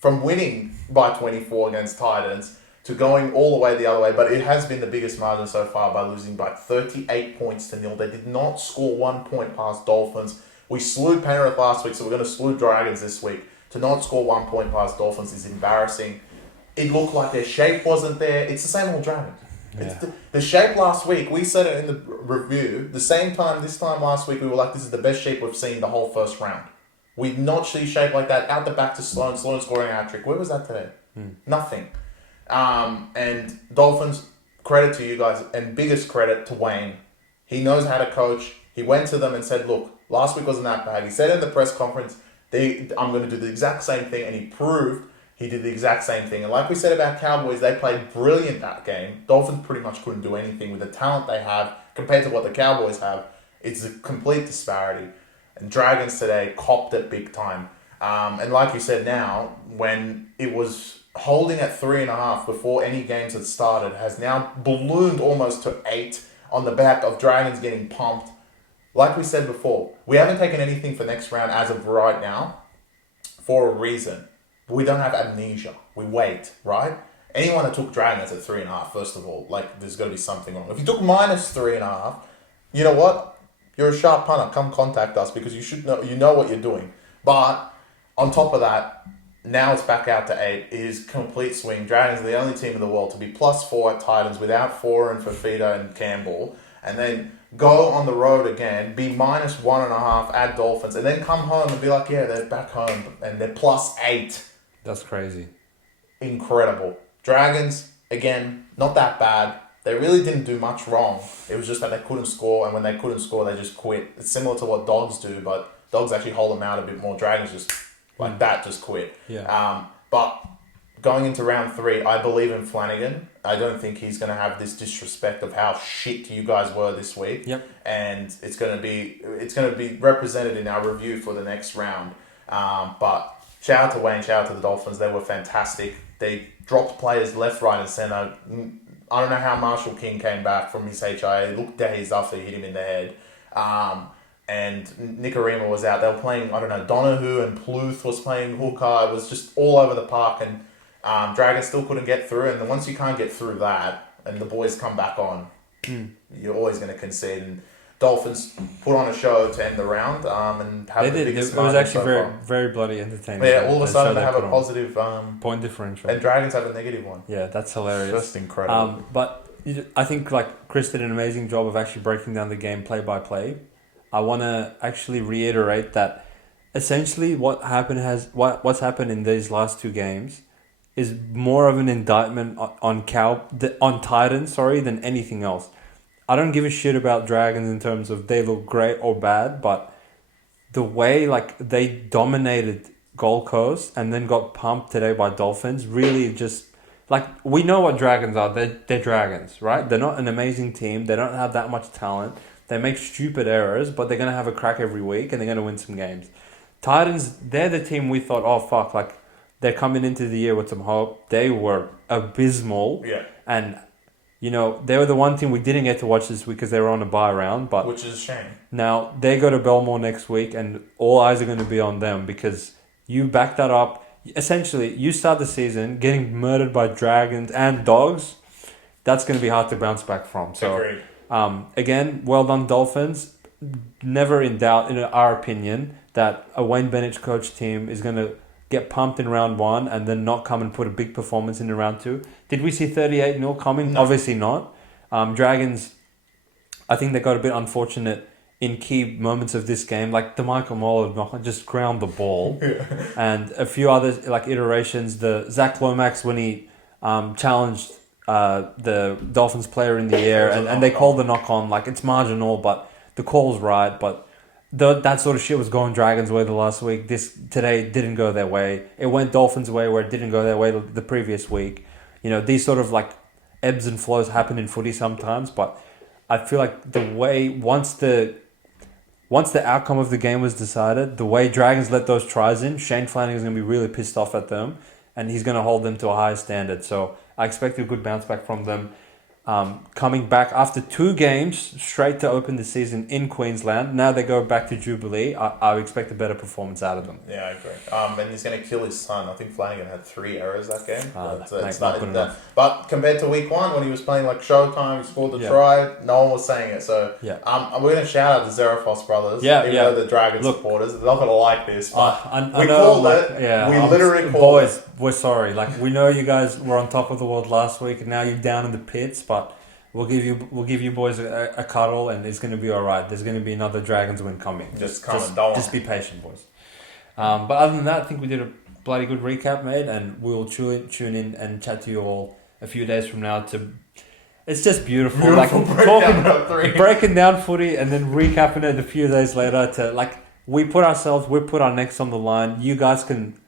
by 24 against Titans to going all the way the other way. But it has been the biggest margin so far by losing by 38 points to 0. They did not score 1 point past Dolphins. We slew Penrith last week, so we're going to slew Dragons this week. To not score 1 point past Dolphins is embarrassing. It looked like their shape wasn't there. It's the same old Dragons. Yeah. The shape last week, we said it in the review, this time last week, we were like, this is the best shape we've seen the whole first round. We did not see shape like that. Out the back to Sloan scoring a hat-trick. Where was that today? Nothing. And Dolphins, credit to you guys, and biggest credit to Wayne. He knows how to coach. He went to them and said, look, last week wasn't that bad. He said in the press conference, I'm going to do the exact same thing, and he proved he did the exact same thing. And like we said about Cowboys, they played brilliant that game. Dolphins pretty much couldn't do anything with the talent they have compared to what the Cowboys have. It's a complete disparity. And Dragons today copped it big time. And like you said now, when it was holding at 3.5 before any games had started, has now ballooned almost to 8 on the back of Dragons getting pumped. Like we said before, we haven't taken anything for next round as of right now for a reason. We don't have amnesia. We wait, right? Anyone that took Dragons at 3.5, first of all, like, there's got to be something wrong. If you took minus 3.5, you know what? You're a sharp punter. Come contact us because you know what you're doing. But on top of that, now it's back out to 8. It is complete swing. Dragons are the only team in the world to be +4 at Titans without Foran, Fafita, and Campbell. And then go on the road again, be -1.5 at Dolphins, and then come home and be like, yeah, they're back home and they're +8. That's crazy. Incredible. Dragons, again, not that bad. They really didn't do much wrong. It was just that they couldn't score, and when they couldn't score, they just quit. It's similar to what Dogs do, but Dogs actually hold them out a bit more. Dragons just, like that, just quit. Yeah. But going into round 3, I believe in Flanagan. I don't think he's going to have this disrespect of how shit you guys were this week. Yep. And it's going to be represented in our review for the next round. But shout out to Wayne, shout out to the Dolphins. They were fantastic. They dropped players left, right, and center. I don't know how Marshall King came back from his HIA. He looked dazed after he hit him in the head. And Nicarima was out. They were playing, I don't know, Donahue and Pluth was playing hooker. It was just all over the park. And Dragons still couldn't get through. And then once you can't get through that, and the boys come back on, You're always going to concede. And Dolphins put on a show to end the round and have They the did. biggest It was margin actually so very, far. very bloody entertaining. Yeah, all of a sudden show they have put a on. positive Point differential. and Dragons have a negative one. Yeah, that's hilarious. Just incredible. But I think like Chris did an amazing job of actually breaking down the game play by play. I want to actually reiterate that essentially what's happened in these last two games is more of an indictment on Titans, than anything else. I don't give a shit about Dragons in terms of they look great or bad, but the way like they dominated Gold Coast and then got pumped today by Dolphins really just like we know what Dragons are. They're Dragons, right? They're not an amazing team. They don't have that much talent. They make stupid errors, but they're gonna have a crack every week and they're gonna win some games. Titans, they're the team we thought, oh fuck, like they're coming into the year with some hope. They were abysmal. Yeah. And they were the one team we didn't get to watch this week because they were on a bye round. But Which is a shame. now they go to Belmore next week, and all eyes are going to be on them because you back that up. Essentially, you start the season getting murdered by Dragons and Dogs. That's going to be hard to bounce back from. So, Agreed. Again, well done, Dolphins. Never in doubt, in our opinion, that a Wayne Bennett coach team is going to get pumped in round one and then not come and put a big performance in round two. Did we see 38-0 coming? No. Obviously not. Dragons, I think they got a bit unfortunate in key moments of this game. Like the Michael Muller just ground the ball. And a few other like iterations. The Zach Lomax when he challenged the Dolphins player in the air and they called the knock on. Like it's marginal, but the call's right. But that sort of shit was going Dragons' way the last week. Today didn't go their way. It went Dolphins' way where it didn't go their way the previous week. These sort of like ebbs and flows happen in footy sometimes, but I feel like the way once the outcome of the game was decided, the way Dragons let those tries in, Shane Flanagan's going to be really pissed off at them and he's going to hold them to a higher standard. So I expect a good bounce back from them. Coming back after 2 games straight to open the season in Queensland. Now they go back to Jubilee. I expect a better performance out of them. Yeah, I agree. And he's going to kill his son. I think Flanagan had 3 errors that game. It's not good enough. But compared to week 1, when he was playing like Showtime, he scored the try, no one was saying it. So we're going to shout out the Zerafos brothers. Even though the Dragon supporters, they're not going to like this. But we called it. Yeah, we literally called boys, we're sorry. Like we know you guys were on top of the world last week, and now you're down in the pits. But we'll give you boys a cuddle, and it's going to be all right. There's going to be another Dragons win coming. Just be patient, boys. But other than that, I think we did a bloody good recap, mate, and we'll tune in and chat to you all a few days from now. It's just beautiful. Like breaking down footy and then recapping it a few days later. We put our necks on the line. You guys can.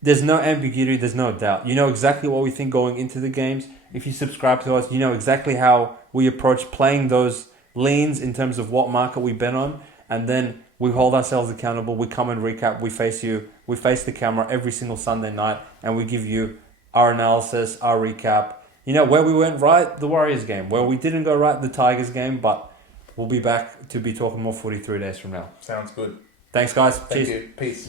There's no ambiguity, there's no doubt. You know exactly what we think going into the games. If you subscribe to us, you know exactly how we approach playing those leans in terms of what market we bet on. And then we hold ourselves accountable. We come and recap. We face you. We face the camera every single Sunday night. And we give you our analysis, our recap. Where we went right, the Warriors game. Where we didn't go right, the Tigers game. But we'll be back to be talking more footy 3 days from now. Sounds good. Thanks, guys. Thank you. Peace.